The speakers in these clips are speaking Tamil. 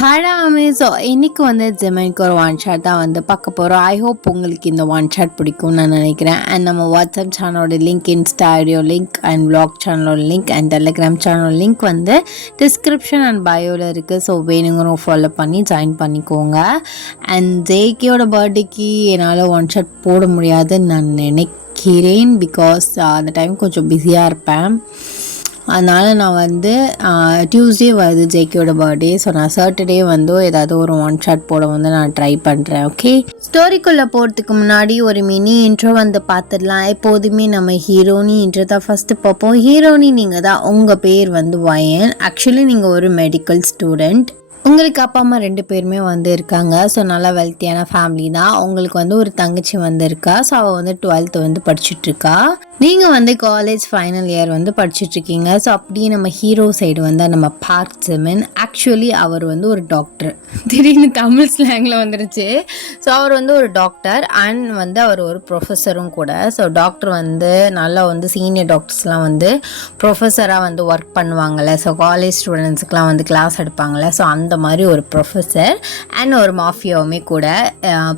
ஹாய் ஸோ இன்றைக்கி வந்து ஜெமினிக்கு ஒரு ஒன் ஷாட் தான் வந்து பார்க்க போகிறோம். ஐ ஹோப் உங்களுக்கு இந்த ஒன் ஷாட் பிடிக்கும்னு நான் நினைக்கிறேன். அண்ட் நம்ம வாட்ஸ்அப் சேனலோட லிங்க், இன்ஸ்டா ஐடியோ லிங்க் அண்ட் வ்ளாக் சேனலோட லிங்க் அண்ட் டெலிகிராம் சேனலோட லிங்க் வந்து டிஸ்கிரிப்ஷன் அண்ட் பயோவில் இருக்குது. ஸோ வேணுங்கிறவங்க ஃபாலோ பண்ணி ஜாயின் பண்ணிக்கோங்க. அண்ட் ஜேகேயோட பர்த்டேக்கு என்னால் ஒன் ஷாட் போட முடியாதுன்னு நான் நினைக்கிறேன். பிகாஸ் அந்த டைம் கொஞ்சம் பிஸியாக இருப்பேன். அதனால் நான் வந்து டியூஸ்டே வருது ஜேகேயோட பர்த்டே. ஸோ நான் சாட்டர்டே வந்து ஏதாவது ஒரு ஒன் ஷாட் போட வந்து நான் ட்ரை பண்ணுறேன். ஓகே, ஸ்டோரிக்குள்ளே போகிறதுக்கு முன்னாடி ஒரு மினி இன்ட்ரோ வந்து பார்த்துடலாம். எப்போதுமே நம்ம ஹீரோனி இன்ட்ரோ தான் ஃபஸ்ட்டு பார்ப்போம். ஹீரோனி நீங்கள் தான், உங்கள் பேர் வந்து வயன். ஆக்சுவலி நீங்கள் ஒரு மெடிக்கல் ஸ்டூடெண்ட். உங்களுக்கு அப்பா அம்மா 2 பேருமே வந்து இருக்காங்க. ஸோ நல்லா வெல்த்தியான ஃபேமிலி தான். உங்களுக்கு வந்து ஒரு தங்கச்சி வந்து இருக்கா. ஸோ அவள் வந்து 12th வந்து படிச்சுட்ருக்கா. நீங்கள் வந்து காலேஜ் ஃபைனல் இயர் வந்து படிச்சுட்ருக்கீங்க. ஸோ அப்படியே நம்ம ஹீரோ சைடு வந்து நம்ம பார்க் ஜிமின். ஆக்சுவலி அவர் வந்து ஒரு டாக்டர். திடீர்னு தமிழ் ஸ்லாங்கில் வந்துருச்சு. ஸோ அவர் வந்து ஒரு டாக்டர் அண்ட் வந்து அவர் ஒரு ப்ரொஃபஸரும் கூட. ஸோ டாக்டர் வந்து நல்லா வந்து சீனியர் டாக்டர்ஸ்லாம் வந்து ப்ரொஃபஸராக வந்து ஒர்க் பண்ணுவாங்கள்ல. ஸோ காலேஜ் ஸ்டூடெண்ட்ஸுக்கெலாம் வந்து கிளாஸ் எடுப்பாங்கள்ல. ஸோ அந்த மாதிரி ஒரு ப்ரொஃபஸர் அண்ட் ஒரு மாஃபியாவுமே கூட.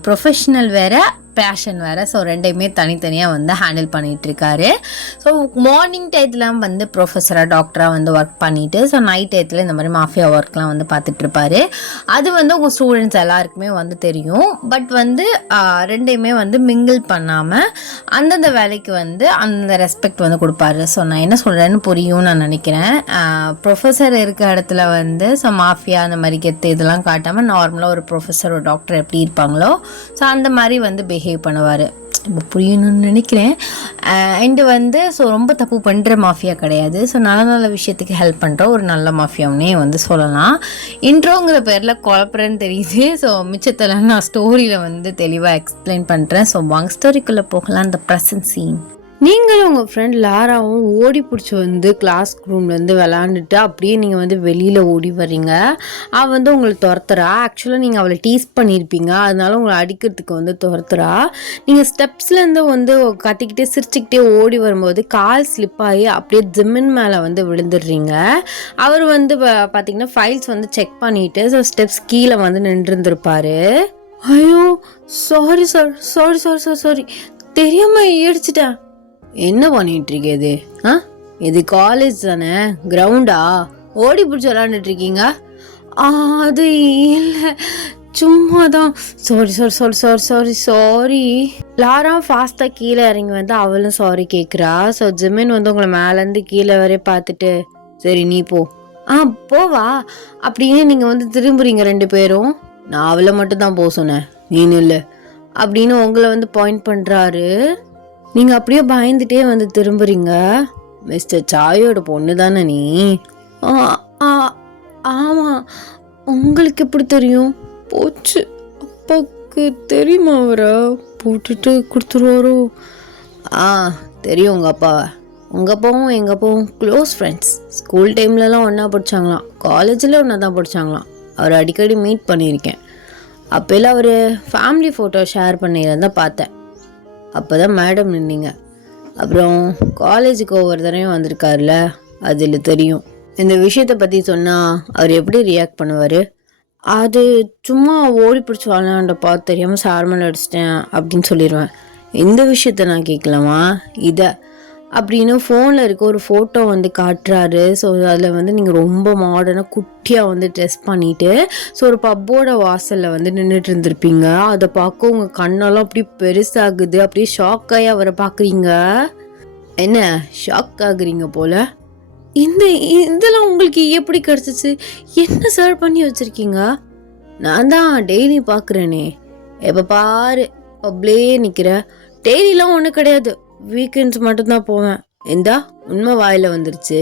ப்ரொஃபஷ்னல் வேறு, பேஷன் வேறு. ஸோ ரெண்டையுமே தனித்தனியாக வந்து ஹேண்டில் பண்ணிகிட்ருக்காரு. ஸோ மார்னிங் டயத்தில் வந்து ப்ரொஃபஸராக டாக்டராக வந்து ஒர்க் பண்ணிவிட்டு, ஸோ நைட் டயத்தில் இந்த மாதிரி மாஃபியா ஒர்க்லாம் வந்து பார்த்துட்ருப்பாரு. அது வந்து உங்கள் ஸ்டூடெண்ட்ஸ் எல்லாருக்குமே வந்து தெரியும். பட் வந்து ரெண்டையுமே வந்து மிங்கிள் பண்ணாமல் அந்தந்த வேலைக்கு வந்து அந்த ரெஸ்பெக்ட் வந்து கொடுப்பாரு. ஸோ நான் என்ன சொல்கிறேன்னு புரியும் நான் நினைக்கிறேன். ப்ரொஃபஸர் இருக்க இடத்துல வந்து ஸோ மாஃபியா அந்த மாதிரி கெத்து இதெல்லாம் காட்டாமல் நார்மலாக ஒரு ப்ரொஃபஸர் ஒரு டாக்டர் எப்படி இருப்பாங்களோ ஸோ அந்த மாதிரி வந்து பிஹேவ் பண்ணுவார். இப்போ புரியணும்னு நினைக்கிறேன். அண்டு வந்து ஸோ ரொம்ப தப்பு பண்ணுற மாஃபியா கிடையாது. ஸோ நல்ல நல்ல விஷயத்துக்கு ஹெல்ப் பண்ணுற ஒரு நல்ல மாஃபியாவுன்னே வந்து சொல்லலாம். இன்ட்ரோங்கிற பேரில் குழப்பறேன்னு தெரியுது. ஸோ மிச்சத்தில் நான் ஸ்டோரியில் வந்து தெளிவாக எக்ஸ்பிளைன் பண்ணுறேன். ஸோ வாங்க ஸ்டோரிக்குள்ளே போகலாம். அந்த ப்ரெசன்ட் சீன். நீங்களும் உங்கள் ஃப்ரெண்ட் லாராவும் ஓடி பிடிச்சி வந்து கிளாஸ் ரூம்லேருந்து விளாண்டுட்டு அப்படியே நீங்கள் வந்து வெளியில் ஓடி வர்றீங்க. அவள் வந்து உங்களை துரத்துறா. ஆக்சுவலாக நீங்கள் அவளை டீஸ் பண்ணியிருப்பீங்க, அதனால உங்களை அடிக்கிறதுக்கு வந்து துரத்துறா. நீங்கள் ஸ்டெப்ஸ்லேருந்து வந்து கத்திக்கிட்டே சிரிச்சுக்கிட்டே ஓடி வரும்போது கால் ஸ்லிப் ஆகி அப்படியே ஜிம்மின் மேலே வந்து விழுந்துடுறீங்க. அவர் வந்து பார்த்திங்கன்னா ஃபைல்ஸ் வந்து செக் பண்ணிவிட்டு ஸோ ஸ்டெப்ஸ் கீழே வந்து நின்றுருந்துருப்பார். ஐயோ sorry sir, sorry sorry sorry sorry, தெரியாமல் ஏடிச்சிட்டேன். என்ன பண்ணிட்டு இருக்கேது? இது காலேஜ் தானே, கிரவுண்டா? ஓடி பிடிச்சி விளாண்டுட்ருக்கீங்க? அது இல்லை, சும்மா தான். Sorry sorry sorry sorry sorry sorry. Laura ஃபாஸ்ட்டாக கீழே இறங்கி வந்து அவளும் சாரி கேட்குறா. ஸோ ஜிமின் வந்து உங்களை மேலேருந்து கீழே வரைய பார்த்துட்டு சரி நீ போ. போவா அப்படின்னு நீங்கள் வந்து திரும்புறீங்க 2 பேரும். நான் அவளை மட்டும் தான் போக சொன்னேன், நீனு இல்லை அப்படின்னு உங்களை வந்து பாயிண்ட் பண்ணுறாரு. நீங்கள் அப்படியே பயந்துட்டே வந்து திரும்புறீங்க. மிஸ்டர் சாயோட பொண்ணு தானே நீ? ஆமாம். உங்களுக்கு எப்படி தெரியும்? போச்சு, அப்பாவுக்கு தெரியுமா அவரை? போட்டுட்டு கொடுத்துருவாரோ? தெரியும் உங்கள் அப்பாவை. உங்கள் அப்பாவும் எங்கள் அப்பாவும் க்ளோஸ் ஃப்ரெண்ட்ஸ். ஸ்கூல் டைம்லலாம் ஒன்றா படித்தாங்களாம், காலேஜில் ஒன்றா தான் படித்தாங்களாம். அவரை அடிக்கடி மீட் பண்ணியிருக்கேன். அப்போல்லாம் அவர் ஃபேமிலி ஃபோட்டோ ஷேர் பண்ணியிருந்தால் பார்த்தேன். அப்போ தான் மேடம் நின்னீங்க. அப்புறம் காலேஜுக்கு ஒவ்வொரு தடவையும் வந்திருக்காருல, அதில் தெரியும். இந்த விஷயத்தை பற்றி சொன்னால் அவர் எப்படி ரியாக்ட் பண்ணுவார்? அது சும்மா ஓடி பிடிச்சி விளாண்டப்பா, தெரியாமல் சார்மல் அடிச்சிட்டேன் அப்படின்னு சொல்லிடுவேன். இந்த விஷயத்த நான் கேட்கலாமா? இதை அப்படின்னு ஃபோனில் இருக்க ஒரு ஃபோட்டோ வந்து காட்டுறாரு. ஸோ அதில் வந்து நீங்கள் ரொம்ப மாடர்னாக குட்டியாக வந்து ட்ரெஸ் பண்ணிவிட்டு ஸோ ஒரு பப்போட வாசலில் வந்து நின்றுட்டு இருந்திருப்பீங்க. அதை பார்க்க உங்கள் கண்ணெல்லாம் அப்படி பெருசாகுது. அப்படியே ஷாக் ஆகி அவரை பார்க்குறீங்க. என்ன ஷாக் ஆகுறீங்க போல்? இதெல்லாம் உங்களுக்கு எப்படி கிடச்சிச்சு? என்ன சார் பண்ணி வச்சுருக்கீங்க? நான் தான் டெய்லி பார்க்குறேனே, எப்போ பாரு பப்ளே நிற்கிறேன். டெய்லிலாம் ஒன்றும் கிடையாது, வீக்கெண்ட்ஸ் மட்டும்தான் போவேன். எந்தா உண்மை வாயில் வந்துருச்சு.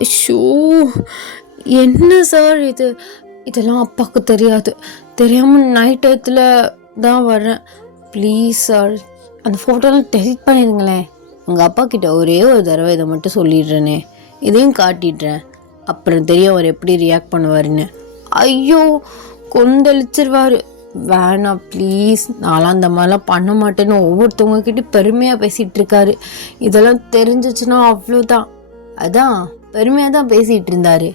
ஐயோ என்ன சார் இது? இதெல்லாம் அப்பாவுக்கு தெரியாது. தெரியாமல் நைட் டயத்தில் தான் வர்றேன். ப்ளீஸ் சார் அந்த ஃபோட்டோலாம் டெலிட் பண்ணிடுங்களேன். உங்கள் அப்பா கிட்ட ஒரே ஒரு தடவை இதை மட்டும் சொல்லிடுறேனே, இதையும் காட்டிடுறேன். அப்புறம் தெரியும் அவர் எப்படி ரியாக்ட் பண்ணுவாருன்னு. ஐயோ கொந்தளிச்சிருவார். வேணாம் ப்ளீஸ், நான்லாம் அந்த மாதிரிலாம் பண்ண மாட்டேன்னு ஒவ்வொருத்தவங்கக்கிட்ட பெருமையாக பேசிகிட்டு இருக்காரு. இதெல்லாம் தெரிஞ்சிச்சுன்னா அவ்வளோதான். அதான் பெருமையாக தான் பேசிகிட்டு இருந்தார்.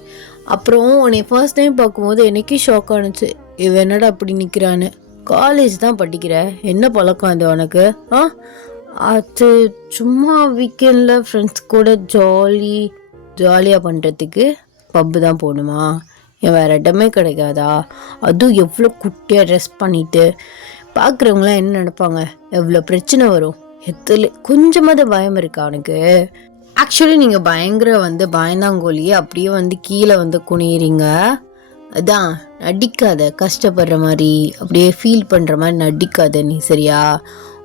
அப்புறம் உன்னை ஃபர்ஸ்ட் டைம் பார்க்கும்போது எனக்கே ஷாக் ஆனுச்சு, இவ என்னடா அப்படி நிற்கிறான்னு. காலேஜ் தான் படிக்கிற, என்ன பழக்கம் அது உனக்கு? அது சும்மா வீக்கெண்டில் ஃப்ரெண்ட்ஸ் கூட ஜாலியாக பண்ணுறதுக்கு பப்பு தான் போகணுமா? என் வேறு இடமே கிடைக்காதா? அதுவும் எவ்வளோ குட்டியாக ட்ரெஸ் பண்ணிட்டு பார்க்குறவங்களாம் என்ன நினைப்பாங்க? எவ்வளோ பிரச்சனை வரும். கொஞ்சமாவது பயம் இருக்கா அவனுக்கு? ஆக்சுவலி நீங்கள் பயங்கர பயந்தாங்கோலியே அப்படியே கீழே குனியிறீங்க. அதான் நடிக்காத, கஷ்டப்படுற மாதிரி அப்படியே ஃபீல் பண்ணுற மாதிரி நடிக்காத நீ, சரியா?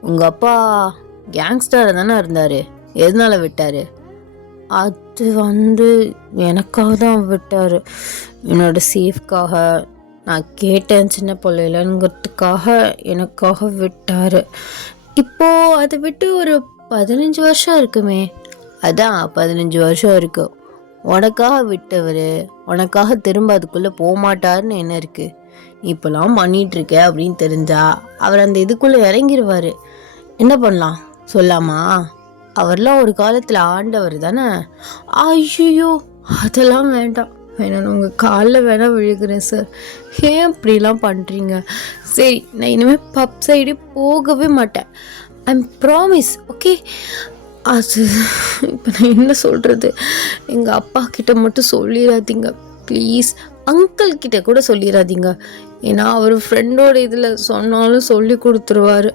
உங்கள் அப்பா கேங்ஸ்டராக தானே இருந்தார், எதனால விட்டார்? அது எனக்காக தான் விட்டார், என்னோட சேஃப்காக. நான் கேட்டேன் சின்ன பிள்ளைலங்கிறதுக்காக எனக்காக விட்டார். இப்போது அதை விட்டு ஒரு 15 வருஷம் இருக்குமே. அதான் 15 வருஷம் இருக்கு. உனக்காக விட்டவர் உனக்காக திரும்ப அதுக்குள்ளே போகமாட்டாருன்னு என்ன இருக்குது? நீ இப்போலாம் பண்ணிகிட்ருக்க அப்படின்னு தெரிஞ்சா அவர் அந்த இதுக்குள்ளே இறங்கிடுவார். என்ன பண்ணலாம் சொல்லாமா? அவர்லாம் ஒரு காலத்தில் ஆண்டவர் தானே. ஐயோ அதெல்லாம் வேண்டாம், வேணாம், உங்கள் காலில் வேணால் விழுகிறேன் சார். ஏன் இப்படிலாம் பண்ணுறீங்க? சரி, நான் இனிமேல் பப் சைடு போகவே மாட்டேன். I'm promise, okay? அது இப்போ நான் என்ன சொல்கிறது? எங்கள் அப்பா கிட்ட மட்டும் சொல்லிடாதீங்க ப்ளீஸ். அங்கிள் கிட்ட கூட சொல்லிடாதீங்க, ஏன்னா அவர் ஃப்ரெண்டோட இதில் சொன்னாலும் சொல்லி கொடுத்துருவார்.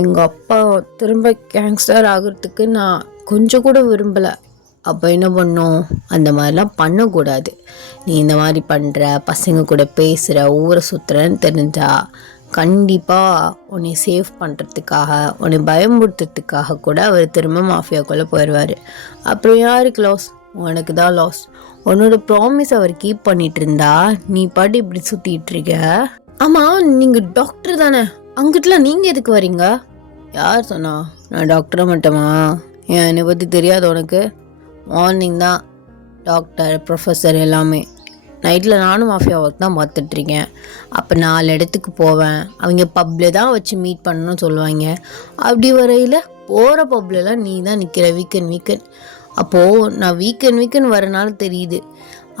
எங்கள் அப்பா திரும்ப கேங்ஸ்டர் ஆகிறதுக்கு நான் கொஞ்சம் கூட விரும்பலை. அப்போ என்ன பண்ணோம்? அந்த மாதிரிலாம் பண்ணக்கூடாது. நீ இந்த மாதிரி பண்ணுற, பசங்க கூட பேசுகிற, ஊரை சுற்றுறன்னு தெரிஞ்சா கண்டிப்பாக உன்னை சேவ் பண்ணுறதுக்காக, உன்னை பயமுறுத்துறதுக்காக கூட அவர் திரும்ப மாஃபியாக்குள்ளே போயிடுவார். அப்புறம் யாருக்கு லாஸ்? உனக்கு தான் லாஸ். உன்னோட ப்ராமிஸ் அவர் கீப் பண்ணிட்டு இருந்தா நீ பாட்டு இப்படி சுற்றிட்டு இருக்க. ஆமாம், நீங்கள் டாக்டர் தானே, அங்கிட்டலாம் நீங்கள் எதுக்கு வரீங்க? யார் சொன்னா நான் டாக்டரை மட்டுமா? ஏன் என்னை பற்றி தெரியாது உனக்கு? மார்னிங் தான் டாக்டர், ப்ரொஃபஸர் எல்லாமே. நைட்டில் நானும் மாஃபியா ஒர்க் தான் பார்த்துட்ருக்கேன். அப்போ 4 இடத்துக்கு போவேன். அவங்க பப்பில் தான் வச்சு மீட் பண்ணணும்னு சொல்லுவாங்க. அப்படி வரையில் போகிற பப்லலாம் நீ தான் நிற்கிற வீக்கெண்ட். அப்போது நான் வீக்கெண்ட் வரனால தெரியுது.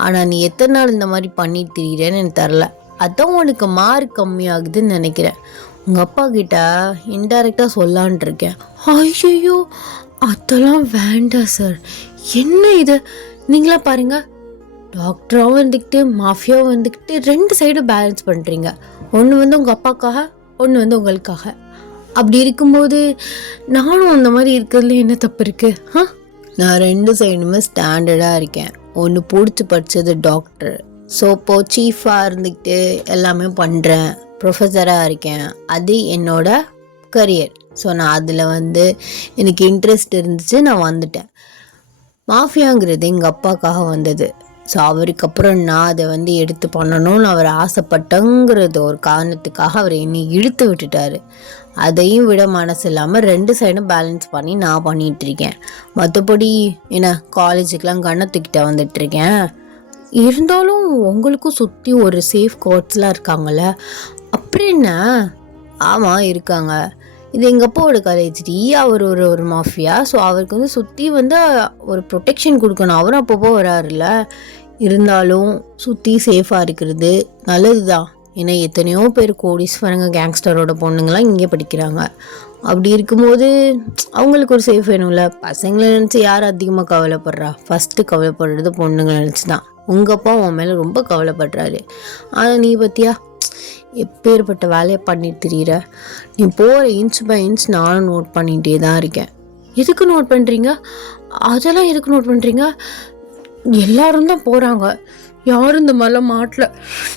ஆனால் நீ எத்தனை நாள் இந்த மாதிரி பண்ணிட்டு தெரியுறேன்னு எனக்கு தரல. அதான் உனக்கு மார்க் கம்மியாகுதுன்னு நினைக்கிறேன். உங்கள் அப்பா கிட்ட இன்டைரக்டாக சொல்லான்ட்டு இருக்கேன். ஐயோ அதெல்லாம் வேண்டாம் சார். என்ன இது? நீங்களா பாருங்கள், டாக்டராகவும் இருந்துக்கிட்டு மாஃபியாவும் வந்துக்கிட்டு 2 சைடும் பேலன்ஸ் பண்ணுறீங்க. ஒன்று உங்கள் அப்பாக்காக, ஒன்று உங்களுக்காக. அப்படி இருக்கும்போது நானும் அந்த மாதிரி இருக்கிறதுல என்ன தப்பு இருக்குது? நான் 2 சைடுமே ஸ்டாண்டர்டாக இருக்கேன். ஒன்று பிடிச்சி படித்தது டாக்டர், ஸோ இப்போது சீஃபாக இருந்துக்கிட்டு எல்லாமே பண்ணுறேன். ப்ரொஃபஸராக இருக்கேன், அது என்னோட கரியர். ஸோ நான் அதில் எனக்கு இன்ட்ரெஸ்ட் இருந்துச்சு, நான் வந்துட்டேன். மாஃபியாங்கிறது எங்கள் அப்பாக்காக வந்தது. ஸோ அவருக்கு அப்புறம் நான் அதை எடுத்து பண்ணணும்னு அவர் ஆசைப்பட்டங்கிறது ஒரு காரணத்துக்காக அவர் என்னை இழுத்து விட்டுட்டார். அதையும் விட மனசு இல்லாமல் 2 சைடும் பேலன்ஸ் பண்ணி நான் பண்ணிகிட்ருக்கேன். மற்றபடி என்ன காலேஜுக்கெலாம் கண்ணை தூக்கிட்ட வந்துட்டுருக்கேன். இருந்தாலும் உங்களுக்கும் சுற்றி ஒரு சேஃப் கார்ட்ஸ்லாம் இருக்காங்கள்ல, அப்படி என்ன? ஆமாம் இருக்காங்க. இது எங்கள் அப்பாவோட காலேஜ் டி. அவர் ஒரு மாஃபியா. ஸோ அவருக்கு சுற்றி ஒரு ப்ரொடெக்ஷன் கொடுக்கணும். அவரும் அப்பப்போ வராருல்ல. இருந்தாலும் சுற்றி சேஃபாக இருக்கிறது நல்லது தான். ஏன்னா எத்தனையோ பேர் கோடீஸ்வரங்க கேங்ஸ்டரோட பொண்ணுங்களாம் இங்கே படிக்கிறாங்க. அப்படி இருக்கும்போது அவங்களுக்கு ஒரு சேஃப் வேணும்ல. பசங்களை நினச்சி யார் அதிகமாக கவலைப்படுறா? ஃபஸ்ட்டு கவலைப்படுறது பொண்ணுங்களை நினச்சி தான். உங்கள் அப்பா உன் மேலே ரொம்ப கவலைப்படுறாரு. ஆனால் நீ பற்றியா எப்பேற்பட்ட வேலையை பண்ணிட்டு தெரியுற? நீ போகிற இன்ச் பை இன்ச் நானும் நோட் பண்ணிகிட்டே தான் இருக்கேன். எதுக்கு நோட் பண்ணுறீங்க? அதெல்லாம் எதுக்கு நோட் பண்ணுறீங்க? எல்லாரும் தான் போகிறாங்க, யாரும் இந்த மாதிரிலாம் மாட்டல.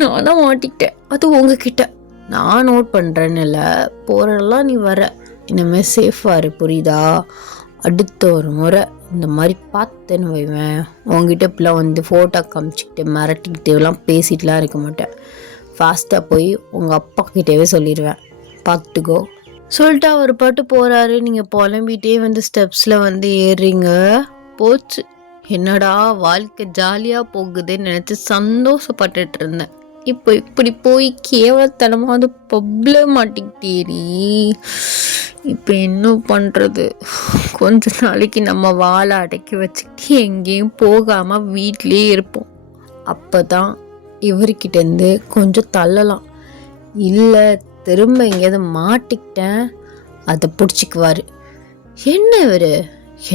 நான் தான் மாட்டிக்கிட்டேன், அது உங்ககிட்ட. நான் நோட் பண்ணுறேன்னு இல்லை, போகிறதெல்லாம் நீ வர. இனிமேல் சேஃபாக இரு, புரியுதா? அடுத்த ஒரு முறை இந்த மாதிரி பார்த்தேன்னு வைவேன், உங்ககிட்ட இப்பெல்லாம் ஃபோட்டோ காமிச்சிக்கிட்டு மிரட்டிக்கிட்டு எல்லாம் பேசிட்டுலாம் இருக்க மாட்டேன். ஃபாஸ்ட்டாக போய் உங்கள் அப்பா கிட்டேவே சொல்லிடுவேன், பார்த்துக்கோ. சொல்லிட்டு அவர் பாட்டு போகிறாரு. நீங்கள் புலம்பிகிட்டே ஸ்டெப்ஸில் ஏறுறீங்க. போச்சு, என்னடா வாழ்க்கை ஜாலியாக போகுதுன்னு நினச்சி சந்தோஷப்பட்டுட்டு இருந்தேன். இப்போ இப்படி போய் கேவலத்தனமாக பப்ல மாட்டிக்கிட்டேரி. இப்போ என்ன பண்ணுறது? கொஞ்ச நாளைக்கு நம்ம வாழை அடக்கி வச்சுக்கிட்டு எங்கேயும் போகாமல் வீட்லேயே இருப்போம். அப்போ தான் இவர்கிட்டேருந்து கொஞ்சம் தள்ளலாம். இல்லை திரும்ப எங்கேயாவது மாட்டிக்கிட்டேன் அதை பிடிச்சிக்குவார். என்ன இவர்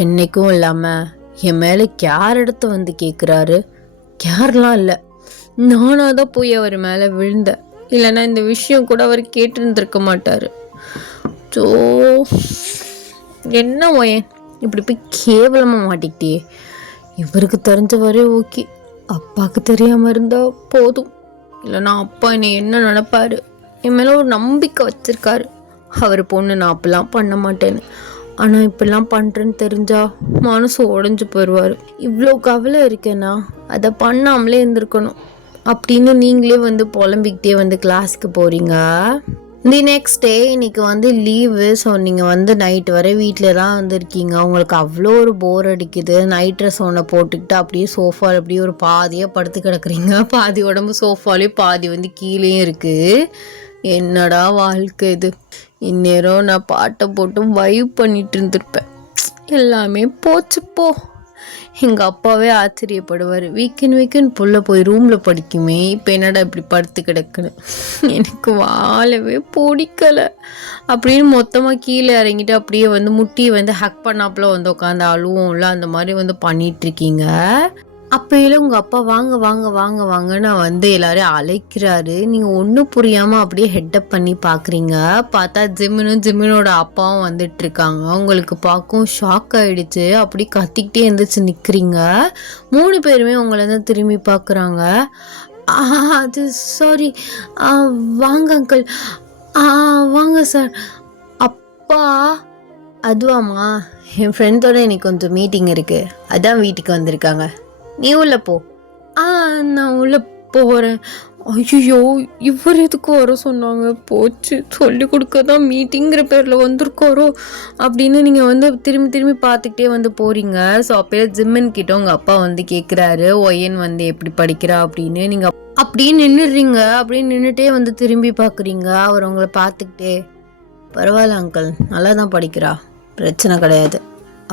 என்னைக்கும் இல்லாமல் என் மேலே கேர் எடுத்து வந்து கேட்குறாரு. கேர்லாம் இல்லை, நானாக தான் போய் அவர் மேலே விழுந்தேன். இல்லைன்னா இந்த விஷயம் கூட அவர் கேட்டுருந்துருக்க மாட்டார். ஸோ என்ன ஓயன் இப்படி போய் கேவலமாக மாட்டிக்கிட்டே. இவருக்கு தெரிஞ்சவரே ஓகே, அப்பாவுக்கு தெரியாமல் இருந்தால் போதும். இல்லைனா அப்பா என்னை என்ன நினைப்பாரு? என் மேலே ஒரு நம்பிக்கை வச்சுருக்காரு. அவர் பொண்ணு நான் அப்பெல்லாம் பண்ண மாட்டேன்னு. ஆனால் இப்படிலாம் பண்ணுறேன்னு தெரிஞ்சா மனசு உடஞ்சி போயிடுவார். இவ்வளோ கவலை இருக்கேன்னா அதை பண்ணாமலே இருந்திருக்கணும் அப்படின்னு நீங்களே வந்து புலம்பிக்கிட்டே வந்து கிளாஸுக்கு போகிறீங்க. தி நெக்ஸ்ட் டே இன்னைக்கு லீவு. ஸோ நீங்கள் நைட்டு வரை வீட்டில் தான் இருக்கீங்க. உங்களுக்கு அவ்வளோ ஒரு போர் அடிக்குது. நைட் ட்ரெஸ் ஒன்று போட்டுக்கிட்டு அப்படியே சோஃபாவில் அப்படியே ஒரு பாதியாக படுத்து கிடக்குறீங்க. பாதி உடம்பு சோஃபாலேயும் பாதி கீழேயும் இருக்குது. என்னடா வாழ்க்கை இது. இந்நேரம் நான் பாட்டை போட்டு வைப் பண்ணிட்டு இருந்திருப்பேன். எல்லாமே போச்சு போ. எங்கள் அப்பாவே ஆச்சரியப்படுவார். வீக்கெண்ட் புள்ள போய் ரூமில் படிக்குமே, இப்போ என்னடா இப்படி படுத்து கிடக்குன்னு. எனக்கு வாழவே பிடிக்கலை அப்படின்னு மொத்தமாக கீழே இறங்கிட்டு அப்படியே முட்டியை ஹக் பண்ணாப்புல உட்காந்து அழுவோம்ல, அந்த மாதிரி பண்ணிகிட்ருக்கீங்க. அப்போயில உங்கள் அப்பா வாங்க வாங்க வாங்க வாங்கன்னு எல்லாரையும் அழைக்கிறாரு. நீங்கள் ஒன்றும் புரியாமல் அப்படியே ஹெட்டப் பண்ணி பார்க்குறீங்க. பார்த்தா ஜிம்மினோட அப்பாவும் வந்துட்டுருக்காங்க. உங்களுக்கு பார்க்கும் ஷாக் ஆகிடுச்சு. அப்படி கத்திக்கிட்டே எழுந்திரிச்சு நிற்கிறீங்க. 3 பேருமே உங்களை திரும்பி பார்க்குறாங்க. அது சாரி, வாங்க அங்கிள், வாங்க சார். அப்பா அதுவாம்மா, என் ஃப்ரெண்டோட எனக்கு கொஞ்சம் மீட்டிங் இருக்குது, அதான் வீட்டுக்கு வந்திருக்காங்க. நீ உள்ள போ. நான் உள்ள போகிறேன். ஐயோ இவர் எதுக்கு வர சொன்னாங்க? போச்சு, சொல்லி கொடுக்க தான் மீட்டிங்கிற பேரில் வந்திருக்காரோ அப்படின்னு நீங்கள் திரும்பி பார்த்துக்கிட்டே போகிறீங்க. ஸோ அப்போயே ஜிம்மன் கிட்ட உங்கள் அப்பா கேட்குறாரு, ஒயன் எப்படி படிக்கிறா அப்படின்னு. நீங்கள் அப்படியே நின்றுடுறீங்க. அப்படியே நின்றுட்டே திரும்பி பார்க்குறீங்க. அவர் உங்களை பார்த்துக்கிட்டே, பரவாயில்ல அங்கிள், நல்லா தான் படிக்கிறா, பிரச்சனை கிடையாது.